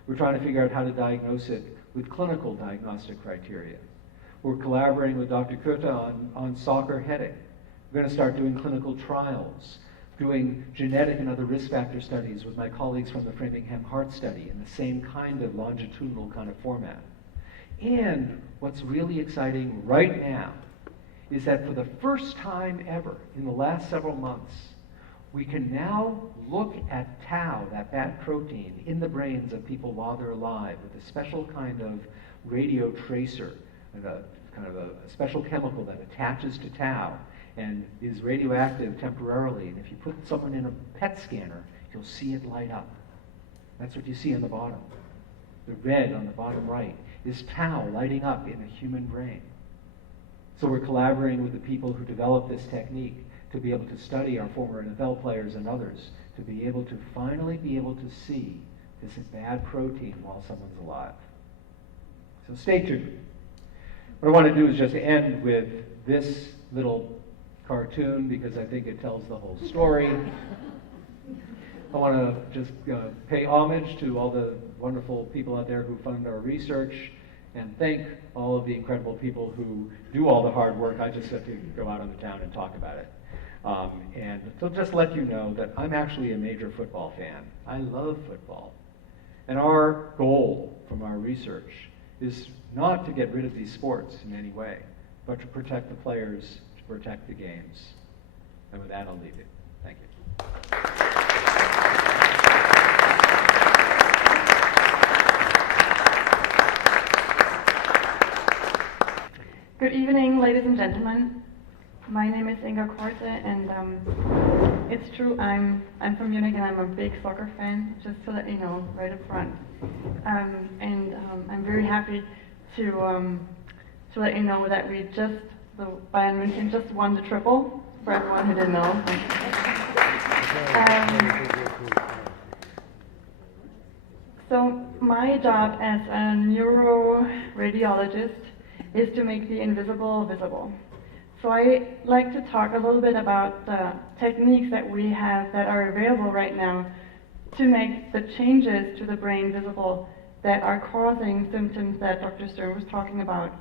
We're trying to figure out how to diagnose it with clinical diagnostic criteria. We're collaborating with Dr. Kutta on soccer headache. We're going to start doing clinical trials, doing genetic and other risk factor studies with my colleagues from the Framingham Heart Study in the same kind of longitudinal kind of format. And what's really exciting right now is that for the first time ever in the last several months, we can now look at tau, that bad protein, in the brains of people while they're alive with a special kind of radio tracer, a special chemical that attaches to tau and is radioactive temporarily. And if you put someone in a PET scanner, you'll see it light up. That's what you see on the bottom. The red on the bottom right is tau lighting up in a human brain. So we're collaborating with the people who developed this technique to be able to study our former NFL players and others, to be able to finally be able to see this bad protein while someone's alive. So stay tuned. What I want to do is just end with this little cartoon because I think it tells the whole story. I want to just pay homage to all the wonderful people out there who fund our research and thank all of the incredible people who do all the hard work. I just have to go out on the town and talk about it. And to just let you know that I'm actually a major football fan. I love football. And our goal from our research is not to get rid of these sports in any way, but to protect the players, to protect the games. And with that, I'll leave it. Thank you. Good evening, ladies and gentlemen. My name is Inga Korte, and it's true, I'm from Munich, and I'm a big soccer fan, just to let you know, right up front. I'm very happy to let you know that the Bayern München just won the triple, for everyone who didn't know. So my job as a neuroradiologist is to make the invisible visible. So I like to talk a little bit about the techniques that we have that are available right now to make the changes to the brain visible that are causing symptoms that Dr. Stern was talking about.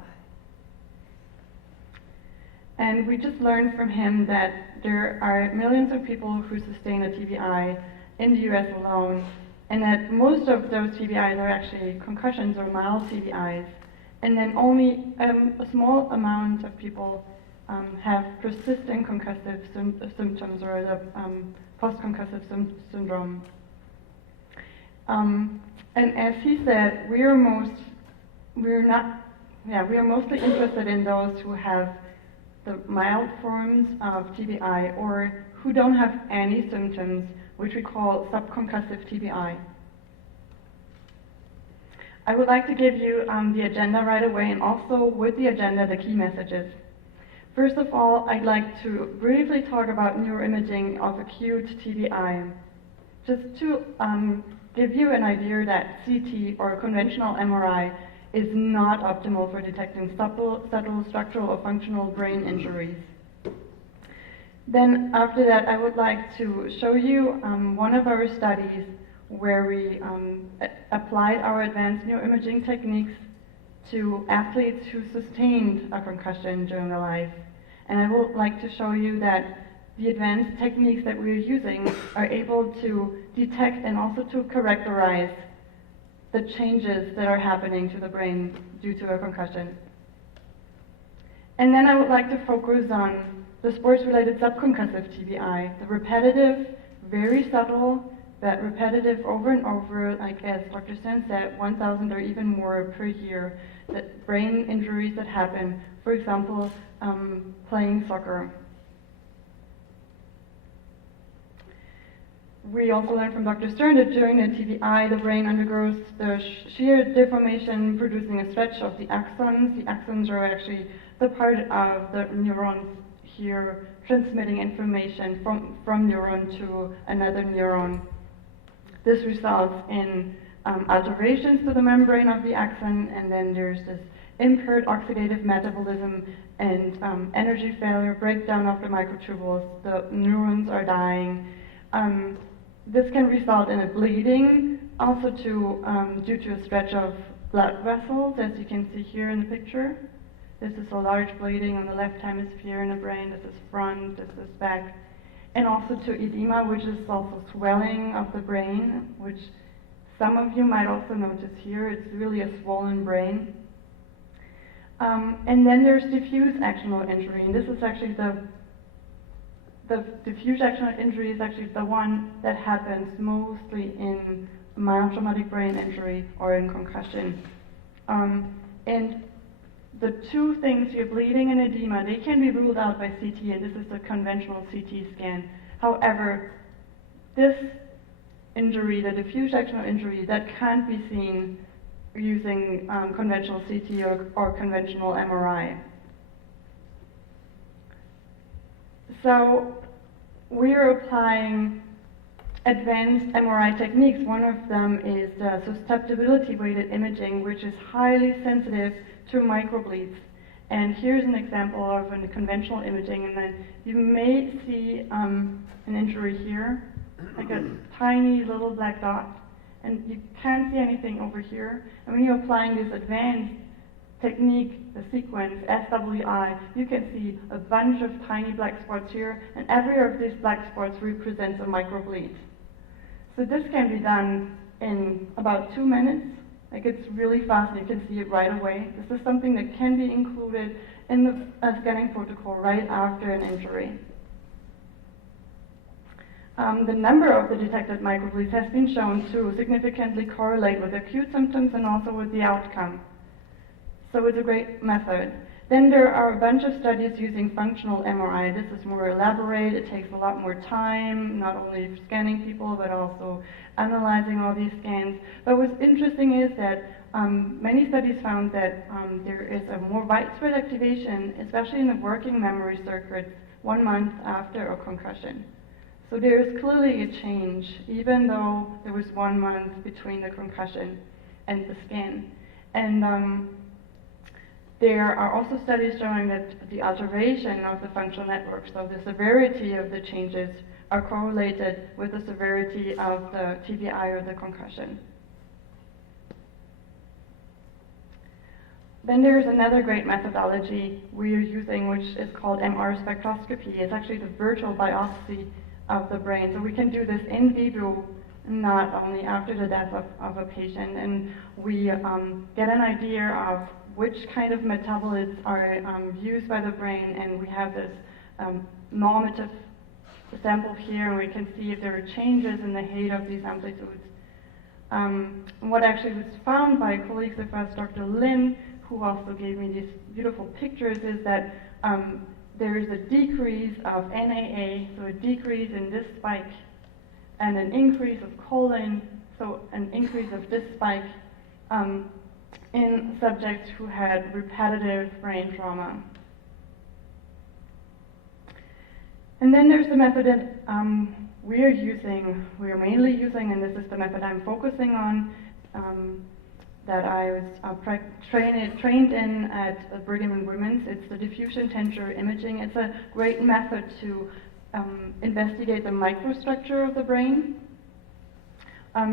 And we just learned from him that there are millions of people who sustain a TBI in the US alone, and that most of those TBIs are actually concussions or mild TBIs. And then only a small amount of people have persistent concussive symptoms or the post-concussive syndrome. And as he said, we are mostly interested in those who have the mild forms of TBI or who don't have any symptoms, which we call sub-concussive TBI. I would like to give you the agenda right away, and also with the agenda, the key messages. First of all, I'd like to briefly talk about neuroimaging of acute TBI. Just to give you an idea that CT or conventional MRI is not optimal for detecting subtle structural or functional brain injuries. Then after that, I would like to show you one of our studies where we applied our advanced neuroimaging techniques to athletes who sustained a concussion during their life. And I would like to show you that the advanced techniques that we're using are able to detect and also to characterize the changes that are happening to the brain due to a concussion. And then I would like to focus on the sports-related subconcussive TBI, the repetitive, very subtle, that repetitive over and over, like as Dr. Sen said, 1,000 or even more per year, that brain injuries that happen, for example, playing soccer. We also learned from Dr. Stern that during the TBI, the brain undergoes the shear deformation, producing a stretch of the axons. The axons are actually the part of the neurons here transmitting information from neuron to another neuron. This results in alterations to the membrane of the axon, and then there's this impaired oxidative metabolism and energy failure, breakdown of the microtubules. The neurons are dying. This can result in a bleeding, also due to a stretch of blood vessels, as you can see here in the picture. This is a large bleeding on the left hemisphere in the brain. This is front, this is back. And also to edema, which is also swelling of the brain, which some of you might also notice here. It's really a swollen brain. And then there's diffuse axonal injury, and this is actually the diffuse axonal injury is actually the one that happens mostly in mild traumatic brain injury or in concussion. And the two things here, bleeding and edema, they can be ruled out by CT, and this is a conventional CT scan. However, this injury, the diffuse axonal injury, that can't be seen using conventional CT or conventional MRI. So we're applying advanced MRI techniques. One of them is the susceptibility-weighted imaging, which is highly sensitive to microbleeds. And here's an example of a conventional imaging, and then you may see an injury here, like a tiny little black dot, and you can't see anything over here. And when you're applying this advanced technique, the sequence, SWI, you can see a bunch of tiny black spots here, and every of these black spots represents a microbleed. So this can be done in about 2 minutes. Like, it's really fast and you can see it right away. This is something that can be included in the scanning protocol right after an injury. The number of the detected microbleeds has been shown to significantly correlate with acute symptoms and also with the outcome. So it's a great method. Then there are a bunch of studies using functional MRI. This is more elaborate. It takes a lot more time, not only scanning people, but also analyzing all these scans. But what's interesting is that many studies found that there is a more widespread activation, especially in the working memory circuits, 1 month after a concussion. So there is clearly a change, even though there was 1 month between the concussion and the scan. And there are also studies showing that the alteration of the functional network, so the severity of the changes, are correlated with the severity of the TBI or the concussion. Then there's another great methodology we are using, which is called MR spectroscopy. It's actually the virtual biopsy of the brain. So we can do this in vivo, not only after the death of a patient, and we get an idea of which kind of metabolites are used by the brain, and we have this normative sample here, and we can see if there are changes in the height of these amplitudes. What actually was found by colleagues of us, Dr. Lin, who also gave me these beautiful pictures, is that there is a decrease of NAA, so a decrease in this spike, and an increase of choline, so an increase of this spike, in subjects who had repetitive brain trauma. And then there's the method that we are mainly using, and this is the method I'm focusing on, that I was trained in at Brigham and Women's. It's the diffusion tensor imaging. It's a great method to investigate the microstructure of the brain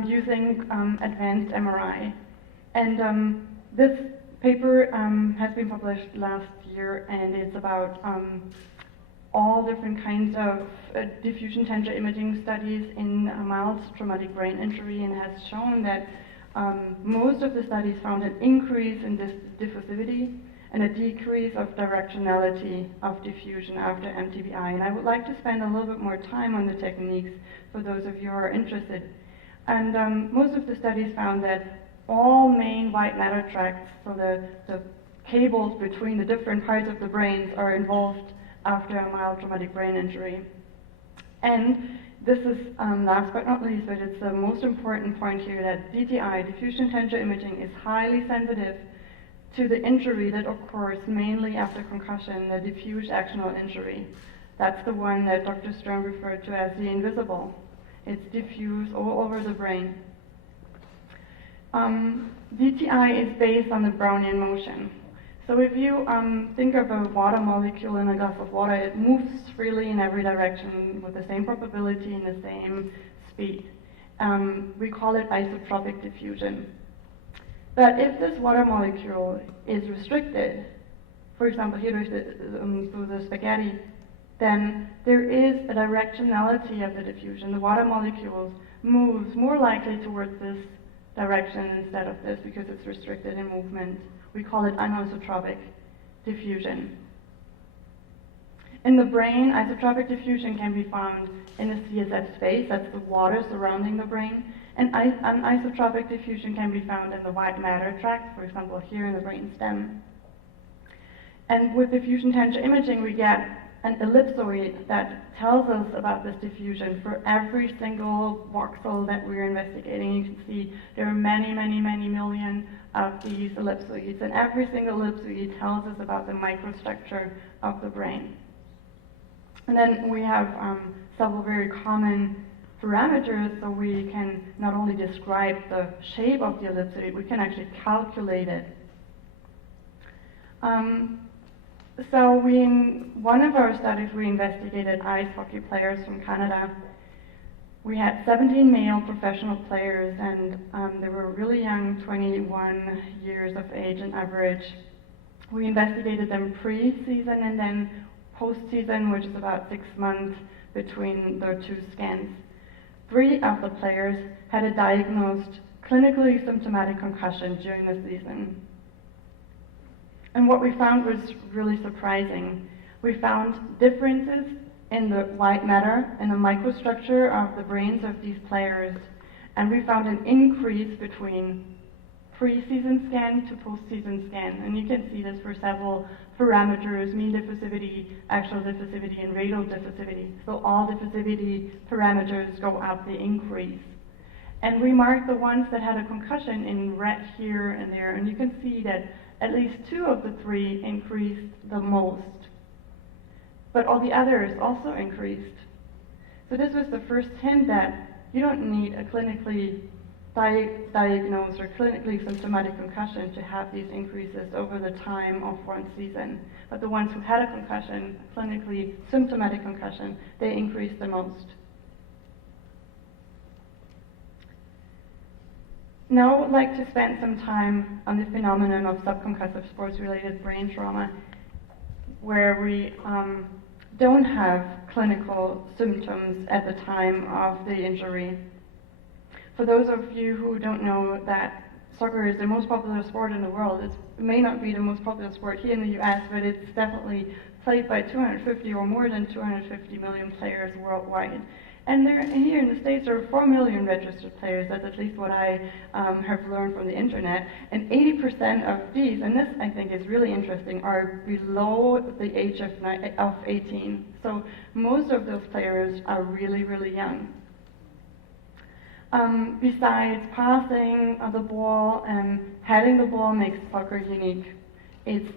using advanced MRI. And this paper has been published last year, and it's about all different kinds of diffusion tensor imaging studies in mild traumatic brain injury, and has shown that most of the studies found an increase in this diffusivity and a decrease of directionality of diffusion after MTBI. And I would like to spend a little bit more time on the techniques for those of you who are interested. And most of the studies found that all main white matter tracts, so the cables between the different parts of the brains, are involved after a mild traumatic brain injury. And this is last but not least, but it's the most important point here, that DTI, diffusion tensor imaging, is highly sensitive to the injury that occurs mainly after concussion, the diffuse axonal injury. That's the one that Dr. Stern referred to as the invisible. It's diffuse all over the brain. DTI is based on the Brownian motion. So if you think of a water molecule in a glass of water, it moves freely in every direction with the same probability and the same speed. We call it isotropic diffusion. But if this water molecule is restricted, for example here through the spaghetti, then there is a directionality of the diffusion. The water molecules moves more likely towards this direction instead of this because it's restricted in movement. We call it anisotropic diffusion. In the brain, isotropic diffusion can be found in the CSF space, that's the water surrounding the brain, and anisotropic diffusion can be found in the white matter tract, for example here in the brain stem. And with diffusion tensor imaging, we get an ellipsoid that tells us about this diffusion for every single voxel that we're investigating. You can see there are many, many, many million of these ellipsoids, and every single ellipsoid tells us about the microstructure of the brain. And then we have several very common parameters, so we can not only describe the shape of the ellipsoid, we can actually calculate it. So in one of our studies, we investigated ice hockey players from Canada. We had 17 male professional players, and they were really young, 21 years of age on average. We investigated them pre-season and then post-season, which is about 6 months between the two scans. 3 of the players had a diagnosed clinically symptomatic concussion during the season. And what we found was really surprising. We found differences in the white matter and the microstructure of the brains of these players, and we found an increase between pre-season scan to post-season scan. And you can see this for several parameters: mean diffusivity, actual diffusivity, and radial diffusivity. So all diffusivity parameters go up, they increase. And we marked the ones that had a concussion in red here and there, and you can see that at least 2 of the 3 increased the most. But all the others also increased. So this was the first hint that you don't need a clinically diagnosed or clinically symptomatic concussion to have these increases over the time of one season. But the ones who had a concussion, a clinically symptomatic concussion, they increased the most. Now I'd like to spend some time on the phenomenon of sub-concussive sports-related brain trauma, where we don't have clinical symptoms at the time of the injury. For those of you who don't know that soccer is the most popular sport in the world, it may not be the most popular sport here in the US, but it's definitely played by 250 or more than 250 million players worldwide. And here in the States, there are 4 million registered players. That's at least what I have learned from the internet. And 80% of these, and this I think is really interesting, are below the age of 18. So most of those players are really, really young. Besides passing the ball and heading the ball makes soccer unique. It's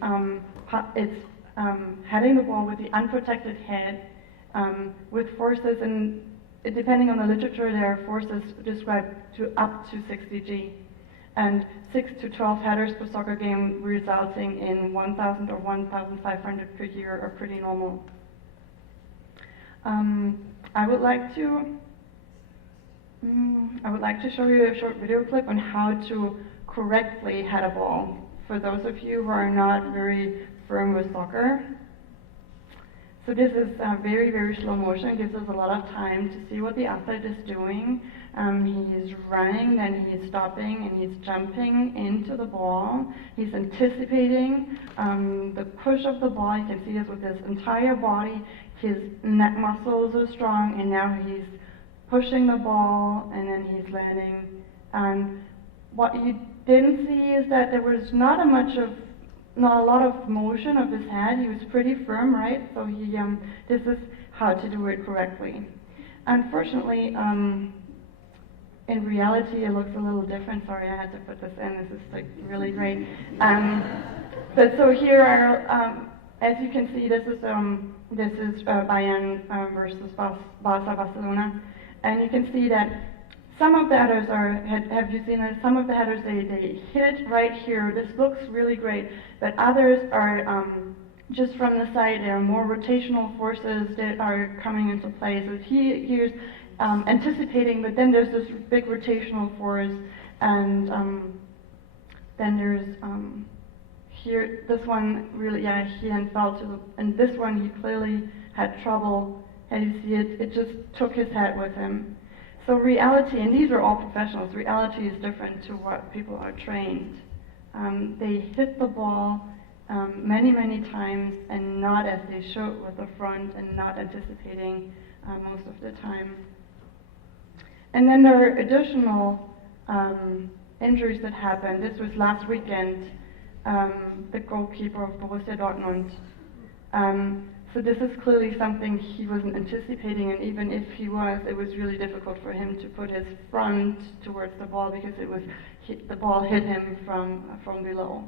heading the ball with the unprotected head, with forces, and depending on the literature, there are forces described to up to 60 G, and 6 to 12 headers per soccer game, resulting in 1,000 or 1,500 per year, are pretty normal. I would like to show you a short video clip on how to correctly head a ball, for those of you who are not very firm with soccer. So this is very, very slow motion. It gives us a lot of time to see what the athlete is doing. He's running, then he's stopping, and he's jumping into the ball. He's anticipating the push of the ball. You can see this with his entire body. His neck muscles are strong, and now he's pushing the ball, and then he's landing. And what you didn't see is that there was not a lot of motion of his head. He was pretty firm, right? So this is how to do it correctly. Unfortunately, in reality, it looks a little different. Sorry, I had to put this in. This is like really great. But so here are, as you can see, this is Bayern versus Barcelona, and you can see that some of the headers have you seen that some of the headers, they hit it right here. This looks really great, but others are just from the side. There are more rotational forces that are coming into play. So here's anticipating, but then there's this big rotational force, and then there's here, this one really, he then fell to and this one he clearly had trouble, and you see it just took his head with him. So reality, and these are all professionals, reality is different to what people are trained. They hit the ball many, many times, and not as they should with the front, and not anticipating most of the time. And then there are additional injuries that happened. This was last weekend, the goalkeeper of Borussia Dortmund. So this is clearly something he wasn't anticipating, and even if he was, it was really difficult for him to put his front towards the ball because the ball hit him from below.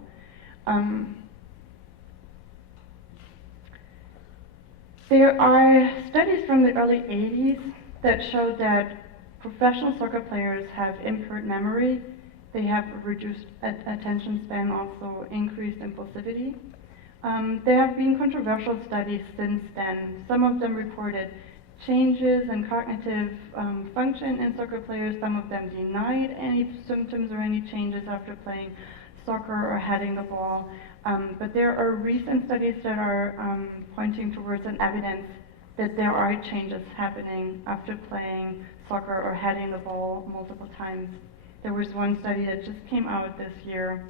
There are studies from the early 80s that show that professional soccer players have impaired memory. They have reduced attention span, also increased impulsivity. There have been controversial studies since then. Some of them reported changes in cognitive function in soccer players. Some of them denied any symptoms or any changes after playing soccer or heading the ball. But there are recent studies that are pointing towards an evidence that there are changes happening after playing soccer or heading the ball multiple times. There was one study that just came out this year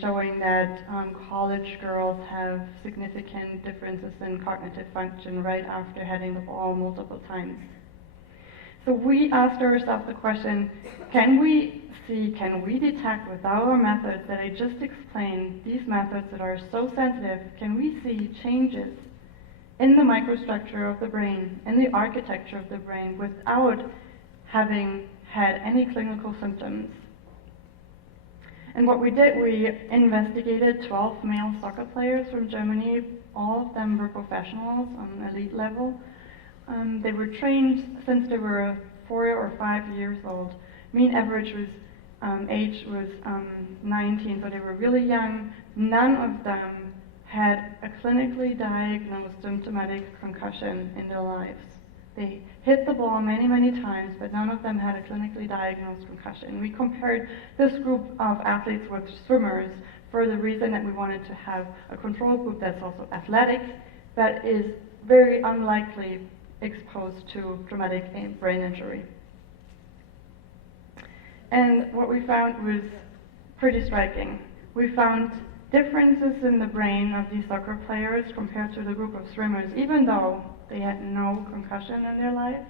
showing that college girls have significant differences in cognitive function right after heading the ball multiple times. So we asked ourselves the question, can we detect with our methods that I just explained, these methods that are so sensitive, can we see changes in the microstructure of the brain, in the architecture of the brain, without having had any clinical symptoms? And what we did, we investigated 12 male soccer players from Germany. All of them were professionals on elite level. They were trained since they were 4 or 5 years old. Mean average age was 19, so they were really young. None of them had a clinically diagnosed symptomatic concussion in their lives. They hit the ball many, many times, but none of them had a clinically diagnosed concussion. We compared this group of athletes with swimmers for the reason that we wanted to have a control group that's also athletic, but is very unlikely exposed to traumatic brain injury. And what we found was pretty striking. We found differences in the brain of these soccer players compared to the group of swimmers, even though they had no concussion in their life.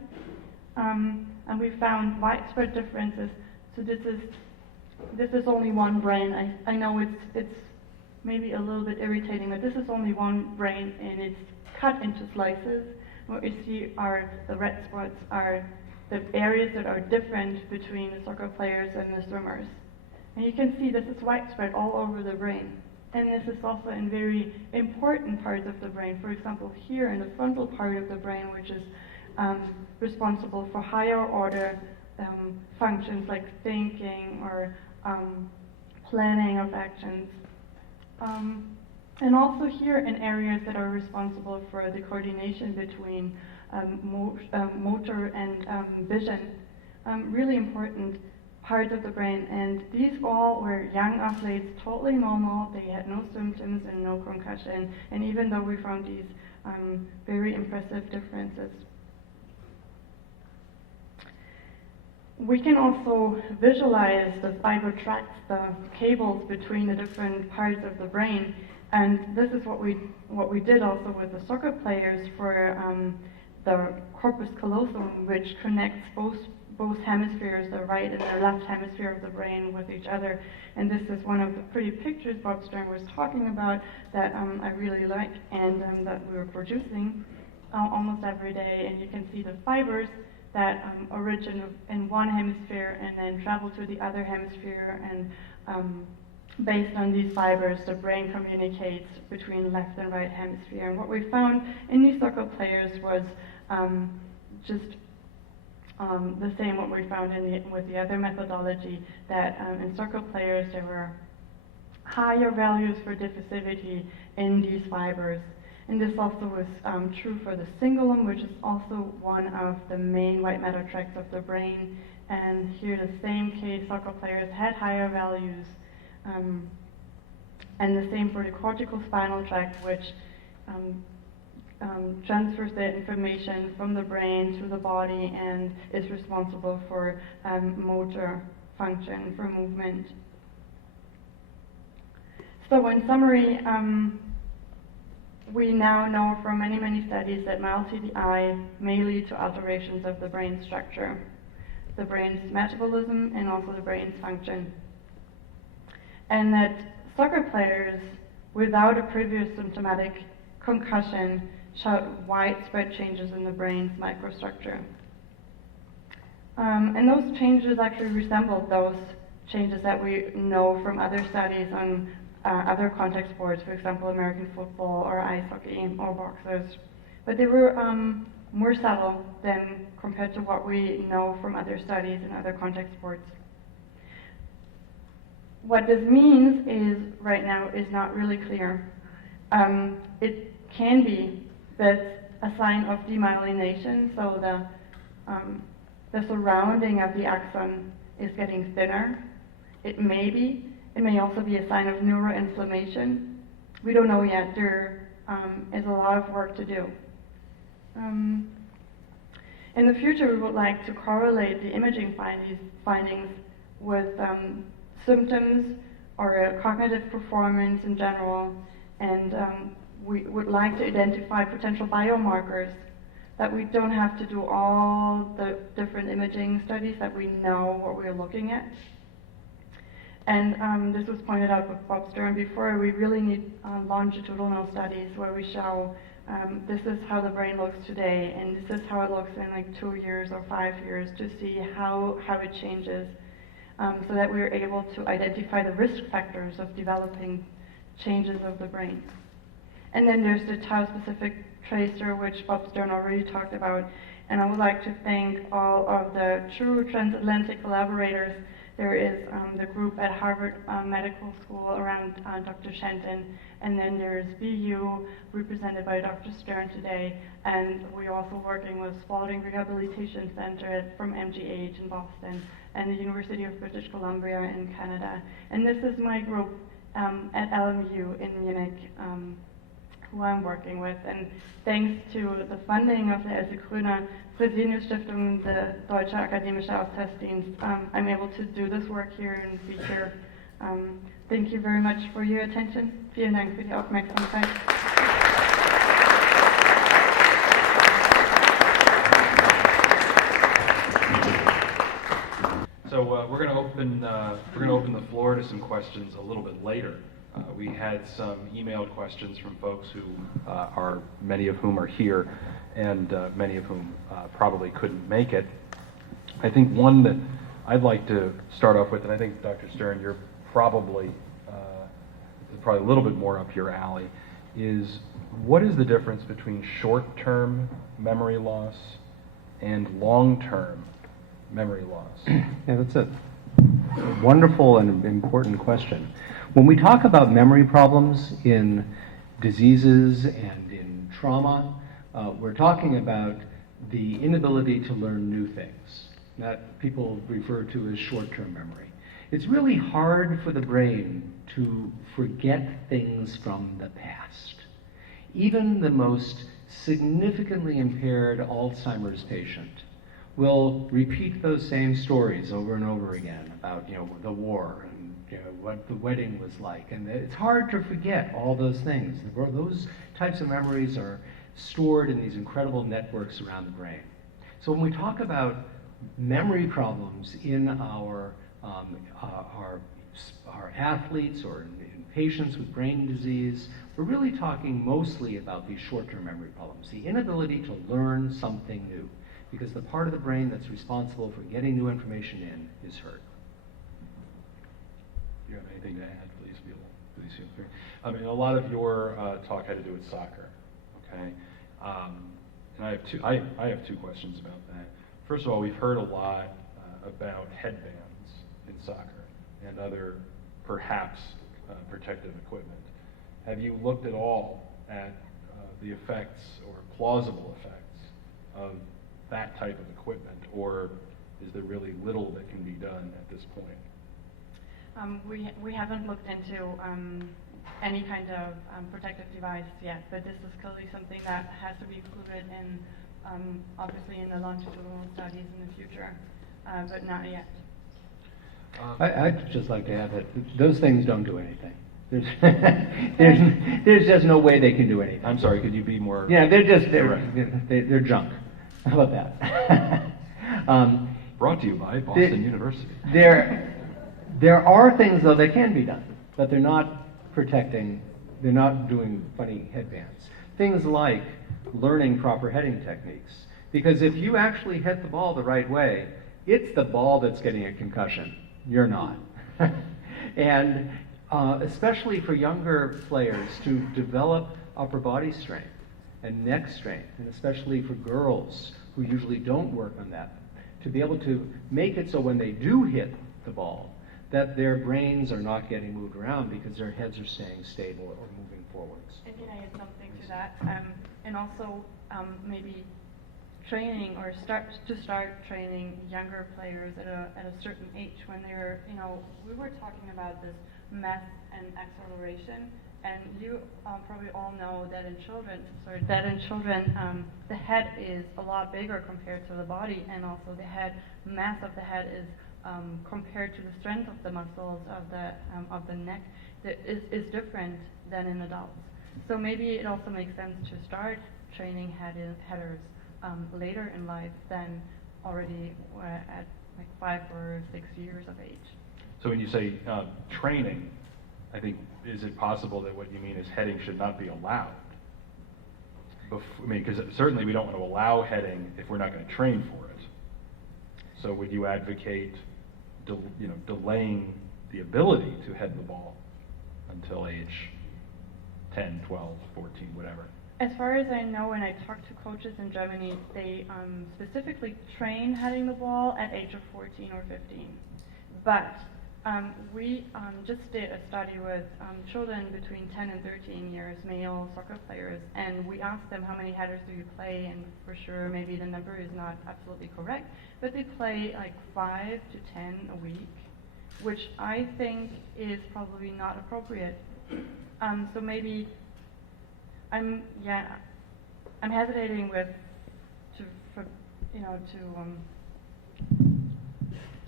And we found widespread differences. So this is only one brain. I know it's maybe a little bit irritating, but this is only one brain, and it's cut into slices. What you see are the red spots are the areas that are different between the soccer players and the swimmers. And you can see this is widespread all over the brain. And this is also in very important parts of the brain. For example, here in the frontal part of the brain, which is responsible for higher order functions like thinking or planning of actions. And also here in areas that are responsible for the coordination between motor and vision, really important parts of the brain. And these all were young athletes, totally normal. They had no symptoms and no concussion. And even though we found these very impressive differences. We can also visualize the fiber tracts, the cables between the different parts of the brain. And this is what we did also with the soccer players for the corpus callosum, which connects both hemispheres, the right and the left hemisphere of the brain, with each other. And this is one of the pretty pictures Bob Stern was talking about that I really like, and that we were producing almost every day. And you can see the fibers that originate in one hemisphere and then travel to the other hemisphere, and based on these fibers, the brain communicates between left and right hemisphere. And what we found in these soccer players was just the same what we found with the other methodology, that in soccer players there were higher values for diffusivity in these fibers. And this also was true for the cingulum, which is also one of the main white matter tracts of the brain. And here the same case, soccer players had higher values. And the same for the cortical spinal tract, which transfers the information from the brain to the body and is responsible for motor function, for movement. So in summary, we now know from many, many studies that mild TBI may lead to alterations of the brain structure, the brain's metabolism, and also the brain's function. And that soccer players without a previous symptomatic concussion showed widespread changes in the brain's microstructure. And those changes actually resembled those changes that we know from other studies on other contact sports, for example, American football or ice hockey or boxers. But they were more subtle than compared to what we know from other studies in other contact sports. What this means is, right now, is not really clear. It can be that a sign of demyelination, so the surrounding of the axon is getting thinner. It may be It may also be a sign of neuroinflammation. We don't know yet. There is a lot of work to do. In the future, we would like to correlate the imaging findings with symptoms or cognitive performance in general, and we would like to identify potential biomarkers that we don't have to do all the different imaging studies, that we know what we're looking at. And this was pointed out with Bob Stern before, we really need longitudinal studies where we show this is how the brain looks today, and this is how it looks in like 2 years or 5 years, to see how it changes, so that we're able to identify the risk factors of developing changes of the brain. And then there's the tau-specific tracer, which Bob Stern already talked about. And I would like to thank all of the true transatlantic collaborators. There is the group at Harvard Medical School around Dr. Shenton, and then there's BU represented by Dr. Stern today, and we're also working with Spalding Rehabilitation Center from MGH in Boston and the University of British Columbia in Canada. And this is my group at LMU in Munich, who I'm working with. And thanks to the funding of the Else Grüner Fresenius Stiftung, the Deutsche Akademische Austauschdienst, I'm able to do this work here and be here. Thank you very much for your attention. Vielen Dank für die Aufmerksamkeit. So we're going to open the floor to some questions a little bit later. We had some emailed questions from folks who many of whom are here, and many of whom probably couldn't make it. I think one that I'd like to start off with, and I think Dr. Stern, you're probably a little bit more up your alley, is what is the difference between short-term memory loss and long-term memory loss? Yeah, that's a wonderful and important question. When we talk about memory problems in diseases and in trauma, we're talking about the inability to learn new things that people refer to as short-term memory. It's really hard for the brain to forget things from the past. Even the most significantly impaired Alzheimer's patient will repeat those same stories over and over again about, the war and what the wedding was like. And it's hard to forget all those things. Those types of memories are stored in these incredible networks around the brain. So when we talk about memory problems in our athletes or in patients with brain disease, we're really talking mostly about these short-term memory problems, the inability to learn something new, because the part of the brain that's responsible for getting new information in is hurt. Do you have anything to add? Please feel free. I mean, a lot of your talk had to do with soccer, okay? And I have two questions about that. First of all, we've heard a lot about headbands in soccer and other perhaps protective equipment. Have you looked at all at the effects or plausible effects of that type of equipment, or is there really little that can be done at this point? We haven't looked into any kind of protective device yet, but this is clearly something that has to be included in, obviously, in the longitudinal studies in the future, but not yet. I'd just like to add that those things don't do anything. There's just no way they can do anything. I'm sorry, could you be more? Yeah, they're junk. How about that? Brought to you by Boston University. There are things, though, that can be done, but they're not protecting, they're not doing funny headbands. Things like learning proper heading techniques. Because if you actually hit the ball the right way, it's the ball that's getting a concussion. You're not. And especially for younger players to develop upper body strength and neck strength, and especially for girls who usually don't work on that, to be able to make it so when they do hit the ball, that their brains are not getting moved around because their heads are staying stable or moving forwards. And can I add something to that? And also maybe training or start training younger players at a certain age when they're, we were talking about this mass and acceleration. And you probably all know that in children, the head is a lot bigger compared to the body, and also the mass of the head is compared to the strength of the muscles of the neck is different than in adults. So maybe it also makes sense to start training headers later in life than already at like 5 or 6 years of age. So when you say training, I think, is it possible that what you mean is heading should not be allowed? Because certainly we don't want to allow heading if we're not going to train for it. So would you advocate, delaying the ability to head the ball until age 10, 12, 14, whatever? As far as I know, when I talk to coaches in Germany, they specifically train heading the ball at age of 14 or 15. But we just did a study with children between 10 and 13 years, male soccer players, and we asked them how many headers do you play, and for sure maybe the number is not absolutely correct, but they play like 5 to 10 a week, which I think is probably not appropriate. So maybe I'm hesitating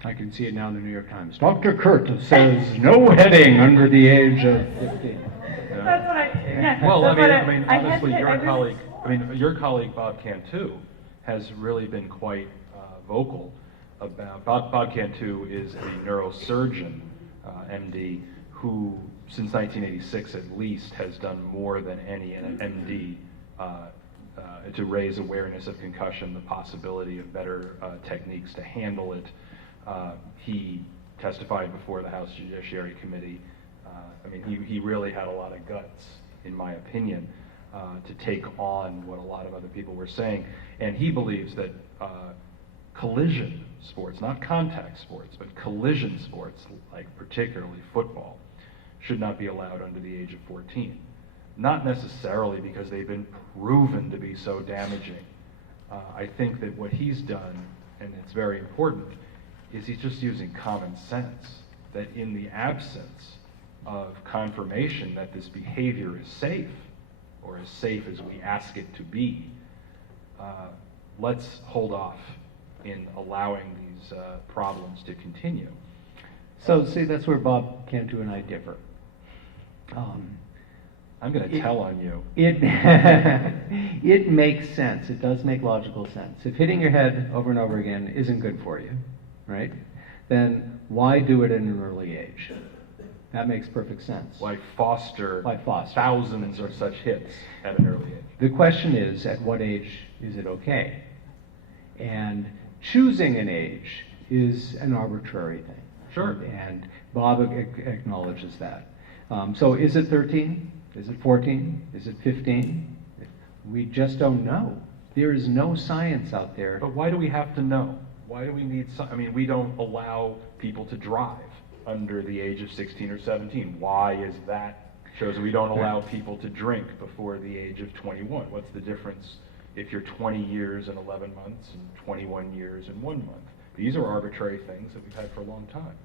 I can see it now in the New York Times. Dr. Curtis says no heading under the age of 15. That's what I. Well, that's what I mean, honestly, hesitate- your colleague Bob Cantu has really been quite vocal about. Bob Cantu is a neurosurgeon, MD, who since 1986 at least has done more than any MD to raise awareness of concussion, the possibility of better techniques to handle it. He testified before the House Judiciary Committee. He really had a lot of guts, in my opinion, to take on what a lot of other people were saying. And he believes that collision sports, not contact sports, but collision sports, like particularly football, should not be allowed under the age of 14. Not necessarily because they've been proven to be so damaging. I think that what he's done, and it's very important, is he's just using common sense, that in the absence of confirmation that this behavior is safe, or as safe as we ask it to be, let's hold off in allowing these problems to continue. So, see, that's where Bob Cantu and I differ. I'm going to tell on you. It makes sense. It does make logical sense. If hitting your head over and over again isn't good for you, right, then why do it at an early age? That makes perfect sense. Why foster foster thousands of such hits at an early age? The question is, at what age is it okay? And choosing an age is an arbitrary thing. Sure. And Bob acknowledges that. So is it 13? Is it 14? Is it 15? We just don't know. There is no science out there. But why do we have to know? Why do we need we don't allow people to drive under the age of 16 or 17. Why is that? Shows we don't allow people to drink before the age of 21. What's the difference if you're 20 years and 11 months and 21 years and 1 month? These are arbitrary things that we've had for a long time.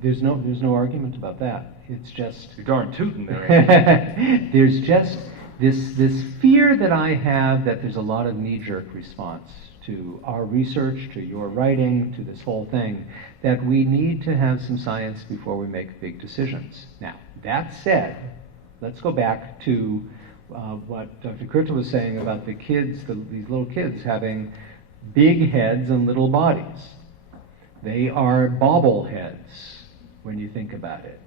There's no argument about that. It's just you're darn tootin' there. There's just this fear that I have that there's a lot of knee-jerk response to our research, to your writing, to this whole thing, that we need to have some science before we make big decisions. Now, that said, let's go back to what Dr. Kurta was saying about the kids, these little kids having big heads and little bodies. They are bobbleheads when you think about it.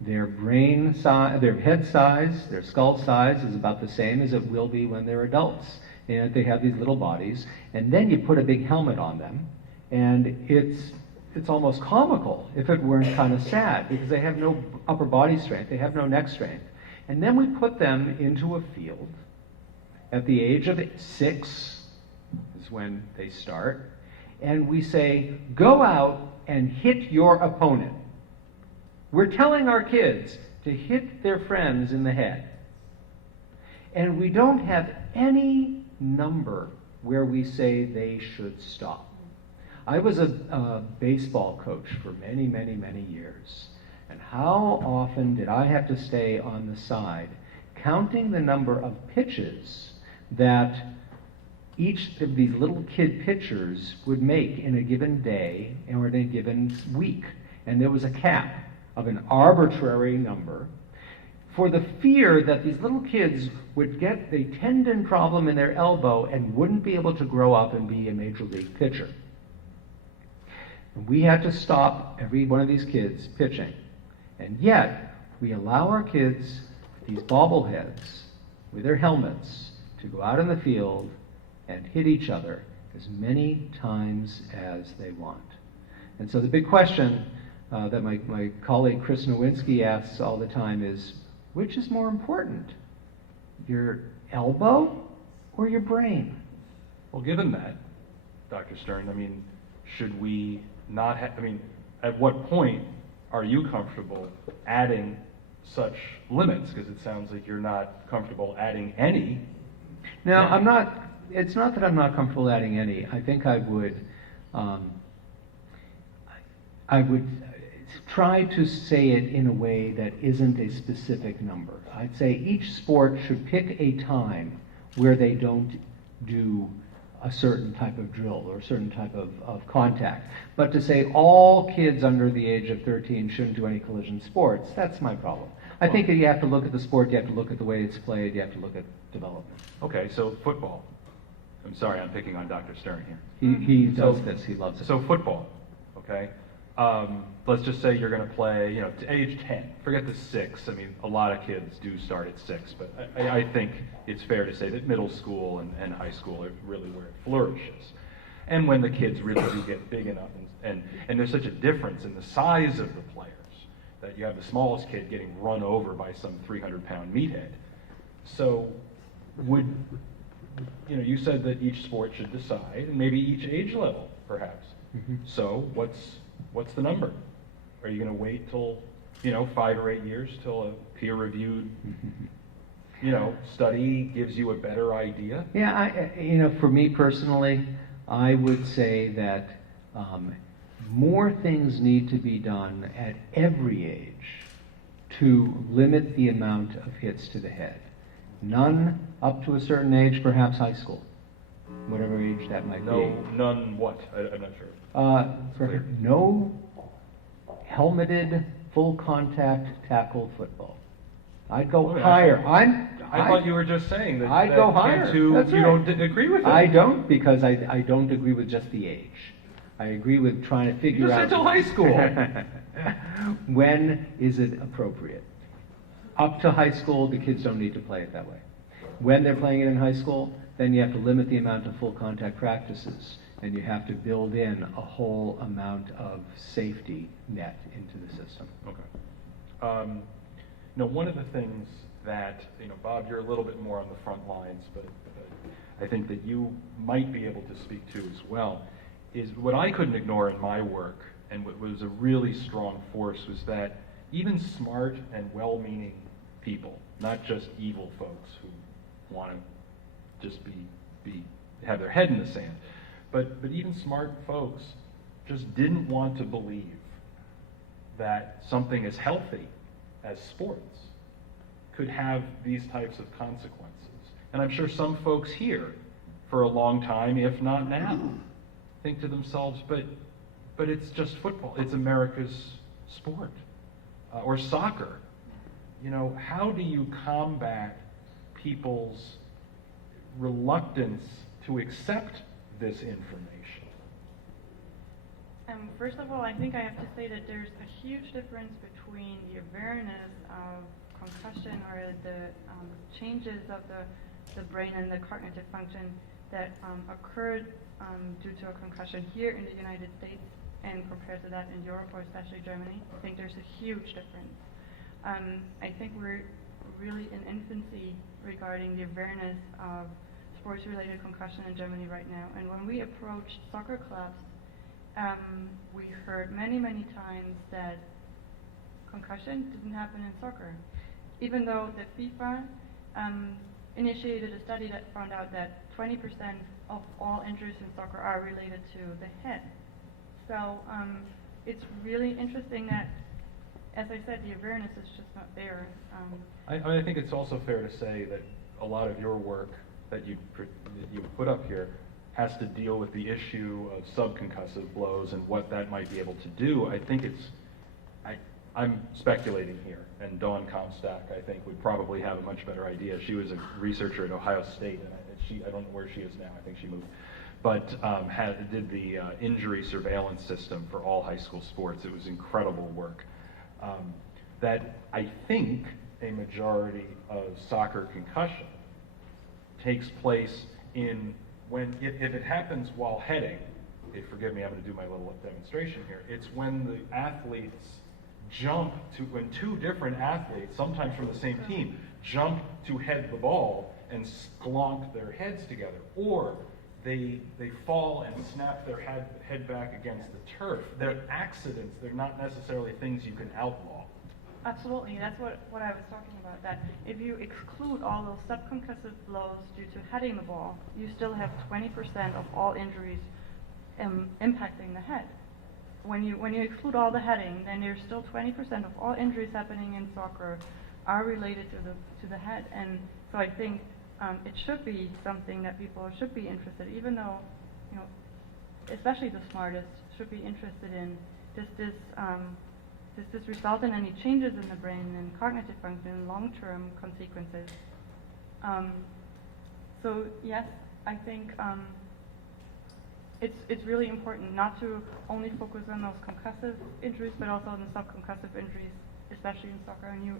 Their brain size, their head size, their skull size is about the same as it will be when they're adults. And they have these little bodies, and then you put a big helmet on them, and it's almost comical if it weren't kind of sad, because they have no upper body strength, they have no neck strength. And then we put them into a field. At the age of 6 is when they start, and we say, go out and hit your opponent. We're telling our kids to hit their friends in the head. And we don't have any number where we say they should stop. I was a baseball coach for many, many, many years. And how often did I have to stay on the side counting the number of pitches that each of these little kid pitchers would make in a given day or in a given week. And there was a cap of an arbitrary number for the fear that these little kids would get a tendon problem in their elbow and wouldn't be able to grow up and be a major league pitcher. And we had to stop every one of these kids pitching. And yet, we allow our kids, these bobbleheads, with their helmets, to go out in the field and hit each other as many times as they want. And so the big question that my colleague Chris Nowinski asks all the time is, which is more important, your elbow or your brain? Well, given that, Dr. Stern, I mean, should we not have, I mean, at what point are you comfortable adding such limits? Because it sounds like you're not comfortable adding any. Now, I'm not, it's not that I'm not comfortable adding any. I think I would try to say it in a way that isn't a specific number. I'd say each sport should pick a time where they don't do a certain type of drill or a certain type of contact. But to say all kids under the age of 13 shouldn't do any collision sports, that's my problem. I think that you have to look at the sport, you have to look at the way it's played, you have to look at development. Okay, so football. I'm sorry, I'm picking on Dr. Stern here. He does this, he loves it. So football, okay? Let's just say you're going to play, you know, to age 10. Forget the 6. I mean, a lot of kids do start at 6, but I think it's fair to say that middle school and high school are really where it flourishes. And when the kids really do get big enough, and there's such a difference in the size of the players, that you have the smallest kid getting run over by some 300-pound meathead. So would, you know, you said that each sport should decide, and maybe each age level, perhaps. Mm-hmm. So what's the number? Are you going to wait till, you know, 5 or 8 years till a peer-reviewed, you know, study gives you a better idea? Yeah, you know, for me personally, I would say that more things need to be done at every age to limit the amount of hits to the head. None up to a certain age, perhaps high school, whatever age that might be. None what? I'm not sure. No helmeted, full contact tackle football. I'd go higher. I thought you were just saying that. I'd go higher. That's you right. don't agree with it. I don't, because I don't agree with just the age. I agree with trying to figure you out. just said till high school. When is it appropriate? Up to high school, the kids don't need to play it that way. When they're playing it in high school, then you have to limit the amount of full contact practices, and you have to build in a whole amount of safety net into the system. Okay. Now, one of the things that, you know, Bob, you're a little bit more on the front lines, but I think that you might be able to speak to as well, is what I couldn't ignore in my work, and what was a really strong force, was that even smart and well-meaning people, not just evil folks who want to just have their head in the sand, but even smart folks just didn't want to believe that something as healthy as sports could have these types of consequences. And I'm sure some folks here, for a long time, if not now, think to themselves, but it's just football. It's America's sport. Or soccer. You know, how do you combat people's reluctance to accept this information? First of all, I think I have to say that there's a huge difference between the awareness of concussion or the changes of the brain and the cognitive function that occurred due to a concussion here in the United States and compared to that in Europe, or especially Germany. I think there's a huge difference. I think we're really in infancy regarding the awareness of sports-related concussion in Germany right now. And when we approached soccer clubs, we heard many, many times that concussion didn't happen in soccer, even though the FIFA initiated a study that found out that 20% of all injuries in soccer are related to the head. So it's really interesting that as I said, the awareness is just not there. I think it's also fair to say that a lot of your work that you put up here has to deal with the issue of sub-concussive blows and what that might be able to do. I think I'm speculating here, and Dawn Comstock, I think, would probably have a much better idea. She was a researcher at Ohio State, and I don't know where she is now. I think she moved. But did the injury surveillance system for all high school sports. It was incredible work. That I think a majority of soccer concussion takes place if it happens while heading, forgive me, I'm going to do my little demonstration here. It's when the athletes when two different athletes, sometimes from the same team, jump to head the ball and sklonk their heads together, or they fall and snap their head back against the turf. They're accidents. They're not necessarily things you can outlaw. Absolutely, that's what I was talking about, that if you exclude all those subconcussive blows due to heading the ball, you still have 20% of all injuries impacting the head. When you exclude all the heading, then there's still 20% of all injuries happening in soccer are related to the head. And so I think it should be something that people should be interested, even though, especially the smartest should be interested in, does this result in any changes in the brain and cognitive function and long-term consequences? So yes, I think it's really important not to only focus on those concussive injuries, but also on the subconcussive injuries, especially in soccer. And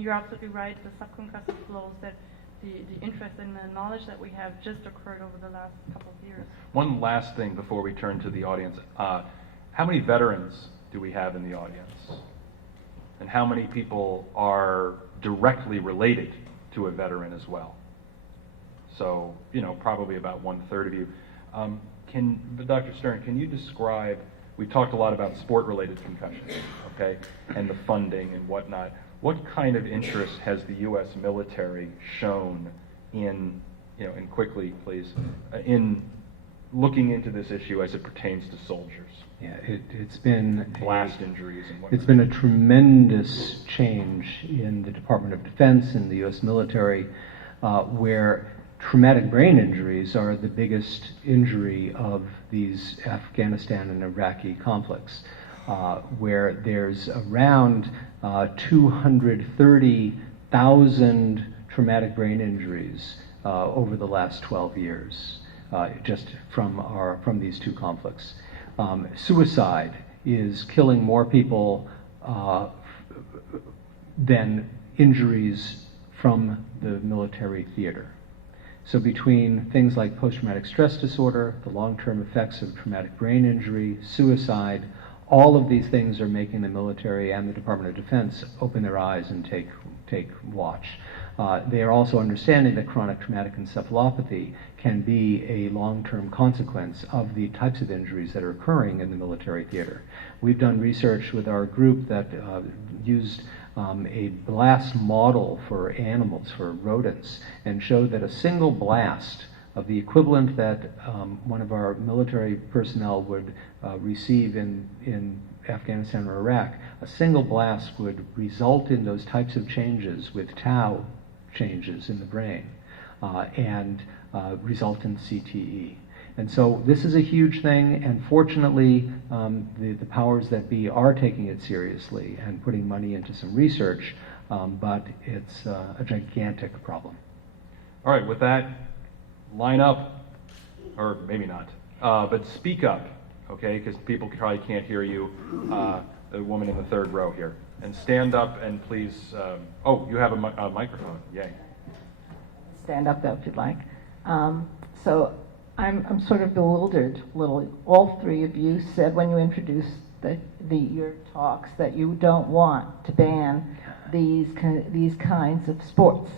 you're absolutely right. The subconcussive blows, that the interest and the knowledge that we have just occurred over the last couple of years. One last thing before we turn to the audience: how many veterans do we have in the audience? And how many people are directly related to a veteran as well? So, probably about 1/3 of you. Dr. Stern, can you describe, we talked a lot about sport-related concussions, okay, and the funding and whatnot. What kind of interest has the U.S. military shown in quickly, please, in looking into this issue as it pertains to soldiers? Yeah, it's been blast injuries and whatnot. It's been a tremendous change in the Department of Defense and the U.S. military, where traumatic brain injuries are the biggest injury of these Afghanistan and Iraqi conflicts, where there's around 230,000 traumatic brain injuries over the last 12 years, just from these two conflicts. Suicide is killing more people than injuries from the military theater. So between things like post-traumatic stress disorder, the long-term effects of traumatic brain injury, suicide, all of these things are making the military and the Department of Defense open their eyes and take watch. They are also understanding that chronic traumatic encephalopathy can be a long-term consequence of the types of injuries that are occurring in the military theater. We've done research with our group that used a blast model for animals, for rodents, and showed that a single blast of the equivalent that one of our military personnel would receive in Afghanistan or Iraq, a single blast would result in those types of changes with tau changes in the brain and result in CTE. And so this is a huge thing, and fortunately the powers that be are taking it seriously and putting money into some research, but it's a gigantic problem. All right, with that, line up, or maybe not, but speak up, okay, because people probably can't hear you, the woman in the third row here. And stand up and please, you have a microphone, yay. Stand up though if you'd like. So I'm sort of bewildered a little. All three of you said when you introduced your talks that you don't want to ban these kinds of sports.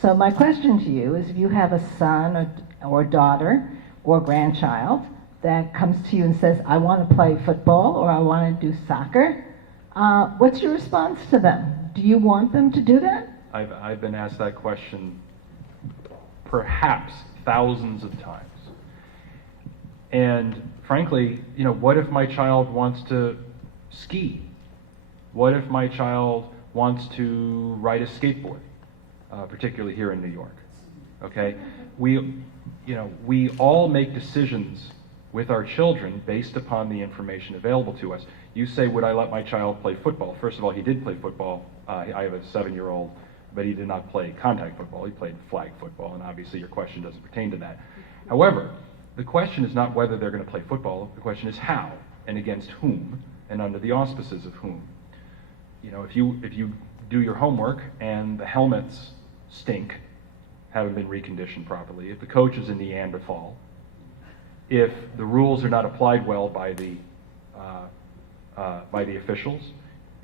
So my question to you is, if you have a son or daughter or grandchild that comes to you and says, I want to play football or I want to do soccer, what's your response to them? Do you want them to do that? I've been asked that question perhaps thousands of times. And frankly, what if my child wants to ski? What if my child wants to ride a skateboard, particularly here in New York? Okay, we all make decisions with our children based upon the information available to us. You say, would I let my child play football? First of all, he did play football. I have a 7-year-old, but he did not play contact football. He played flag football, and obviously your question doesn't pertain to that. However, the question is not whether they're going to play football. The question is how, and against whom, and under the auspices of whom. You know, if you do your homework and the helmets stink, haven't been reconditioned properly, if the coach is a Neanderthal, if the rules are not applied well by the officials,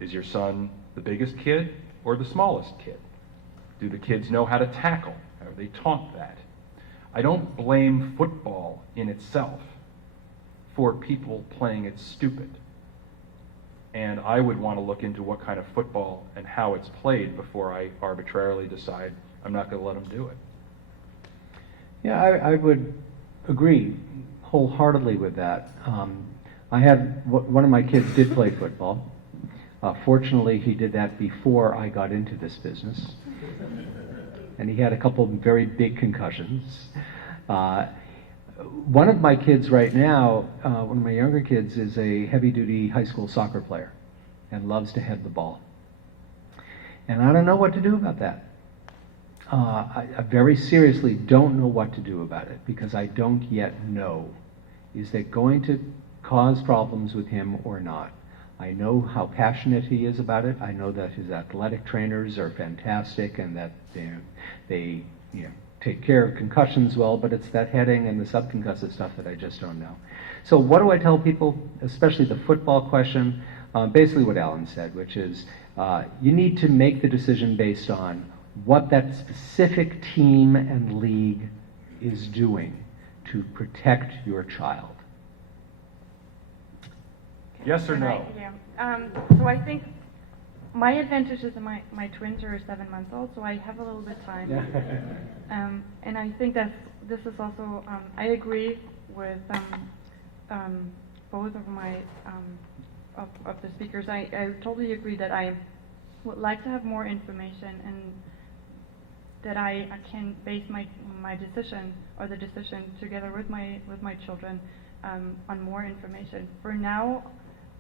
is your son the biggest kid or the smallest kid? Do the kids know how to tackle? Are they taught that? I don't blame football in itself for people playing it stupid. And I would want to look into what kind of football and how it's played before I arbitrarily decide I'm not going to let them do it. Yeah, I would agree wholeheartedly with that. One of my kids did play football. Fortunately, he did that before I got into this business. And he had a couple of very big concussions. One of my kids right now, one of my younger kids, is a heavy-duty high school soccer player and loves to head the ball. And I don't know what to do about that. I very seriously don't know what to do about it because I don't yet know. Is that going to cause problems with him or not? I know how passionate he is about it. I know that his athletic trainers are fantastic and that they take care of concussions well, but it's that heading and the sub-concussive stuff that I just don't know. So what do I tell people, especially the football question? Basically what Alan said, which is you need to make the decision based on what that specific team and league is doing to protect your child. Yes or no? So I think my advantage is that my twins are 7 months old, so I have a little bit of time. And I think that this is also, I agree with both of my of the speakers. I totally agree that I would like to have more information and that I can base my decision or the decision together with my children on more information. For now,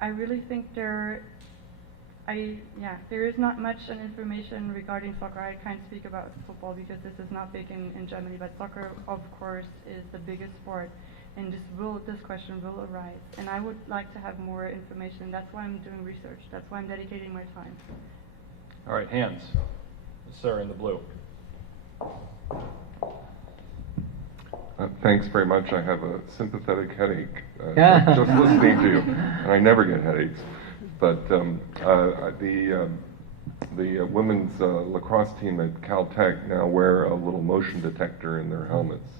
I really think there is not much information regarding soccer. I can't speak about football because this is not big in Germany, but soccer, of course, is the biggest sport, and this question will arise. And I would like to have more information. That's why I'm doing research. That's why I'm dedicating my time. All right, hands. Sir in the blue. Thanks very much. I have a sympathetic headache just listening to you, and I never get headaches. But the women's lacrosse team at Caltech now wear a little motion detector in their helmets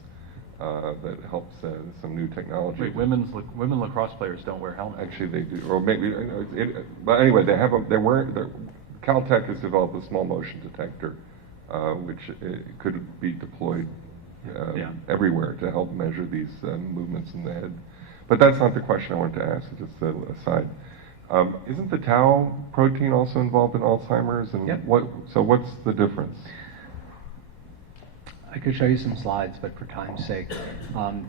that helps some new technology. Wait, women lacrosse players don't wear helmets. Actually, they do, or maybe. But anyway, Caltech has developed a small motion detector, which could be deployed everywhere to help measure these movements in the head. But that's not the question I wanted to ask, just aside. Isn't the tau protein also involved in Alzheimer's? And Yep. what's the difference? I could show you some slides, but for time's sake.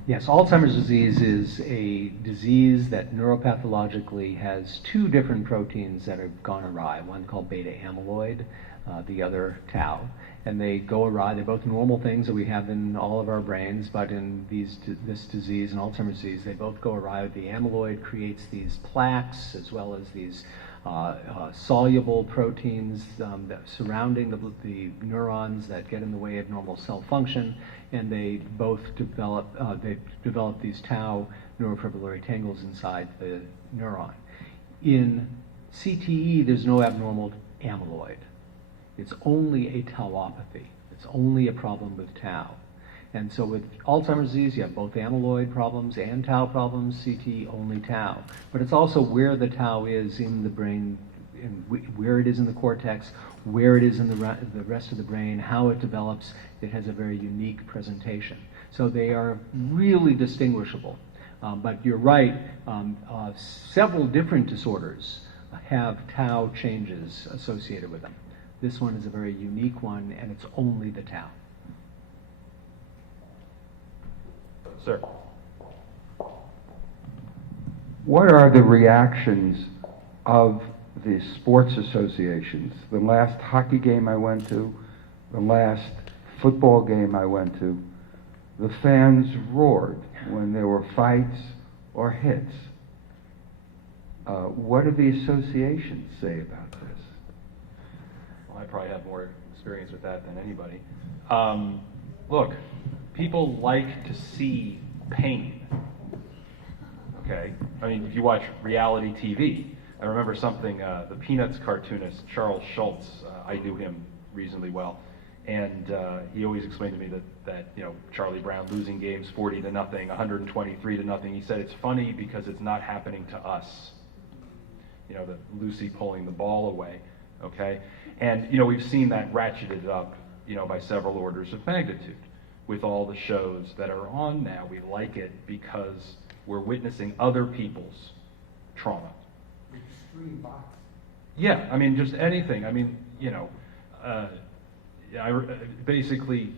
Yes, Alzheimer's disease is a disease that neuropathologically has two different proteins that have gone awry, one called beta amyloid, the other tau. And they go awry. They're both normal things that we have in all of our brains, but in this disease, in Alzheimer's disease, they both go awry. The amyloid creates these plaques as well as these soluble proteins that surrounding the neurons that get in the way of normal cell function, and they both develop these tau neurofibrillary tangles inside the neuron. In CTE, there's no abnormal amyloid. It's only a tauopathy. It's only a problem with tau. And so with Alzheimer's disease, you have both amyloid problems and tau problems, CT only tau. But it's also where the tau is in the brain, where it is in the cortex, where it is in the rest of the brain, how it develops. It has a very unique presentation. So they are really distinguishable. But you're right, several different disorders have tau changes associated with them. This one is a very unique one, and it's only the tau. Sir. What are the reactions of the sports associations? The last hockey game I went to, the last football game I went to, the fans roared when there were fights or hits. What do the associations say about this? Well, I probably have more experience with that than anybody. Look, people like to see pain. Okay? I mean, if you watch reality TV, I remember something, the Peanuts cartoonist Charles Schultz, I knew him reasonably well, and he always explained to me that you know, Charlie Brown losing games 40-0, 123-0, he said it's funny because it's not happening to us. You know, the Lucy pulling the ball away, okay? And, you know, we've seen that ratcheted up, you know, by several orders of magnitude with all the shows that are on now. We like it because we're witnessing other people's trauma. Extreme boxing. Yeah, I mean, just anything. I mean, you know, basically,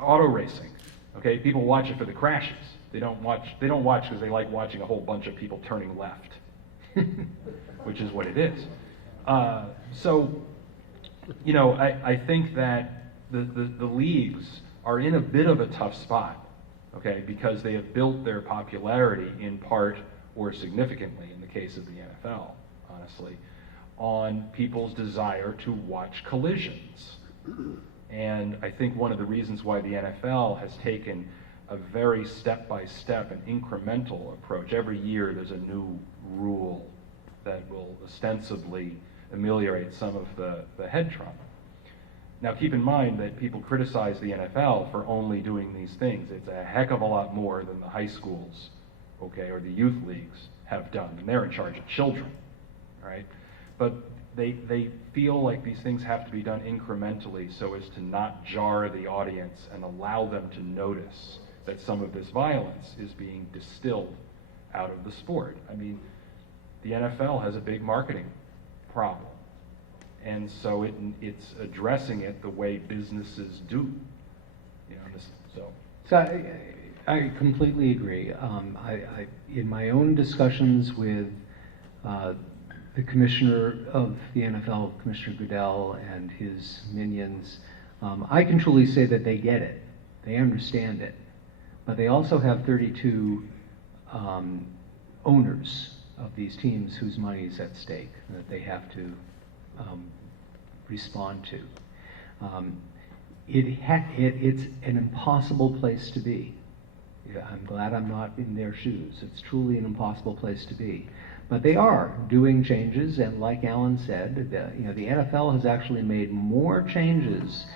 auto racing. Okay, people watch it for the crashes. They don't watch because they like watching a whole bunch of people turning left, which is what it is. So, you know, I think that the leagues are in a bit of a tough spot, okay, because they have built their popularity in part or significantly, in the case of the NFL, honestly, on people's desire to watch collisions. And I think one of the reasons why the NFL has taken a very step-by-step and incremental approach. Every year there's a new rule that will ostensibly ameliorate some of the head trauma. Now keep in mind that people criticize the NFL for only doing these things. It's a heck of a lot more than the high schools, okay, or the youth leagues have done, and they're in charge of children, right? But they feel like these things have to be done incrementally so as to not jar the audience and allow them to notice that some of this violence is being distilled out of the sport. I mean, the NFL has a big marketing problem, and so it's addressing it the way businesses do. You know, So I completely agree. In my own discussions with the commissioner of the NFL, Commissioner Goodell, and his minions, I can truly say that they get it. They understand it. But they also have 32 owners of these teams whose money is at stake that they have to respond to. It's an impossible place to be. Yeah, I'm glad I'm not in their shoes. It's truly an impossible place to be. But they are doing changes, and like Alan said, the NFL has actually made more changes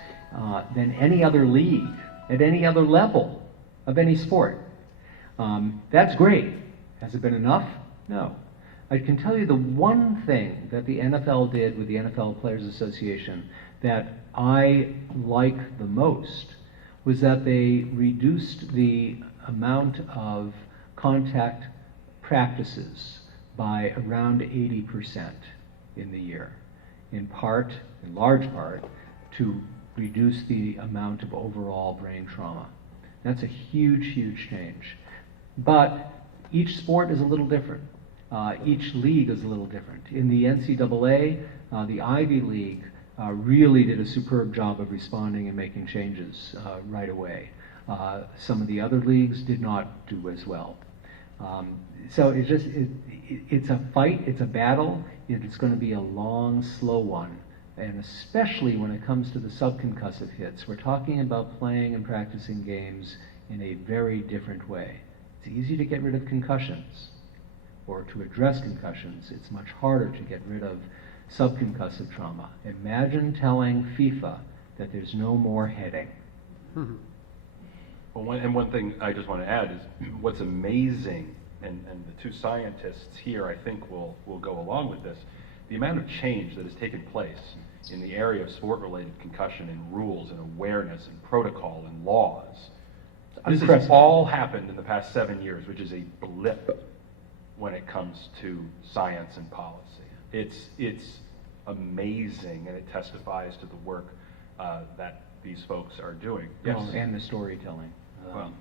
than any other league at any other level of any sport. That's great. Has it been enough? No. I can tell you the one thing that the NFL did with the NFL Players Association that I like the most was that they reduced the amount of contact practices by around 80% in the year, in large part, to reduce the amount of overall brain trauma. That's a huge, huge change. But each sport is a little different. Each league is a little different. In the NCAA, the Ivy League really did a superb job of responding and making changes right away. Some of the other leagues did not do as well. So it's a fight, it's a battle, it's going to be a long, slow one. And especially when it comes to the sub-concussive hits, we're talking about playing and practicing games in a very different way. It's easy to get rid of concussions, or to address concussions. It's much harder to get rid of sub-concussive trauma. Imagine telling FIFA that there's no more heading. Well, one thing I just want to add is what's amazing, and the two scientists here I think will go along with this, the amount of change that has taken place in the area of sport-related concussion and rules and awareness and protocol and laws. This has all happened in the past 7 years, which is a blip. when it comes to science and policy. It's amazing, and it testifies to the work that these folks are doing. Yes? Well, and the storytelling. Well,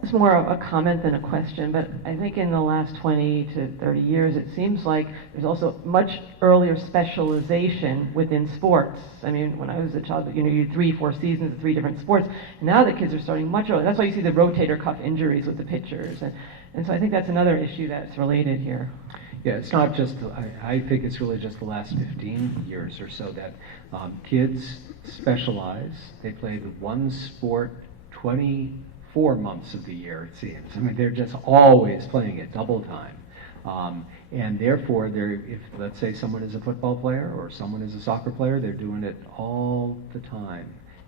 It's more of a comment than a question, but I think in the last 20 to 30 years, it seems like there's also much earlier specialization within sports. I mean, when I was a child, you had 3-4 seasons of 3 different sports. Now the kids are starting much earlier. That's why you see the rotator cuff injuries with the pitchers. And so I think that's another issue that's related here. Yeah, it's not just, I think it's really just the last 15 years or so that kids specialize. They play the one sport 24 months of the year, it seems. I mean, they're just always playing it double time. And therefore, if let's say someone is a football player or someone is a soccer player, they're doing it all the time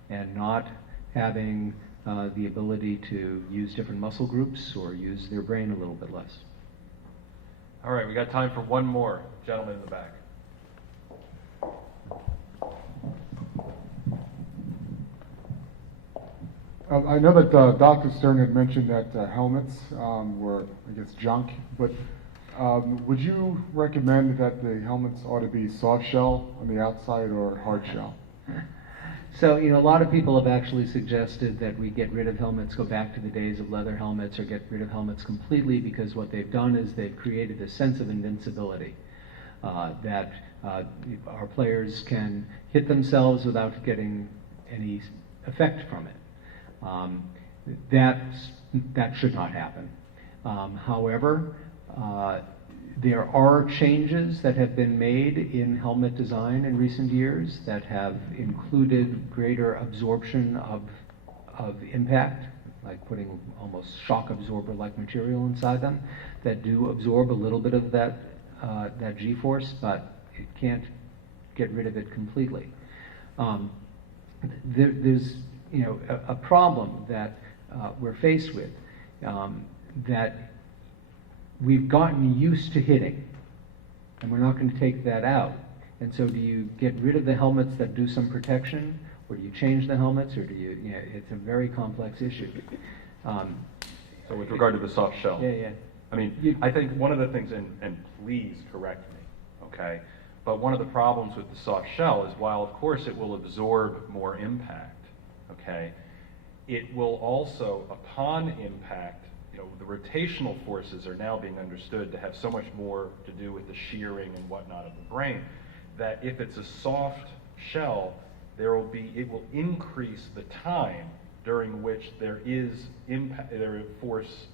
and not having the ability to use different muscle groups or use their brain a little bit less. all right, we got time for one more. Gentleman in the back. I know that Dr. Stern had mentioned that helmets were, I guess, junk, but would you recommend that the helmets ought to be soft shell on the outside or hard shell? So, a lot of people have actually suggested that we get rid of helmets, go back to the days of leather helmets, or get rid of helmets completely, because what they've done is they've created a sense of invincibility, that our players can hit themselves without getting any effect from it. That should not happen. However, there are changes that have been made in helmet design in recent years that have included greater absorption of impact, like putting almost shock absorber-like material inside them that do absorb a little bit of that G-force, but it can't get rid of it completely. There's a problem that we're faced with, that we've gotten used to hitting, and we're not going to take that out. And so do you get rid of the helmets that do some protection, or do you change the helmets, or do you, it's a very complex issue. So with regard to the soft shell. Yeah. I mean, I think one of the things, and please correct me, okay, but one of the problems with the soft shell is while, of course, it will absorb more impact, okay, it will also, upon impact, the rotational forces are now being understood to have so much more to do with the shearing and whatnot of the brain, that if it's a soft shell, it will increase the time during which there is force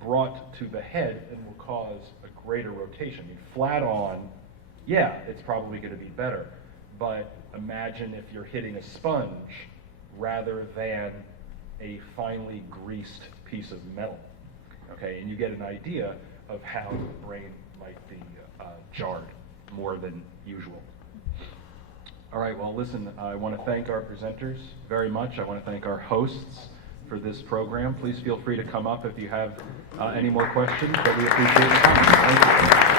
brought to the head and will cause a greater rotation. I mean, flat on, yeah, it's probably going to be better, but imagine if you're hitting a sponge rather than a finely greased piece of metal, okay? And you get an idea of how the brain might be jarred more than usual. All right, well, listen, I want to thank our presenters very much. I want to thank our hosts for this program. Please feel free to come up if you have any more questions, but we appreciate your time. Thank you.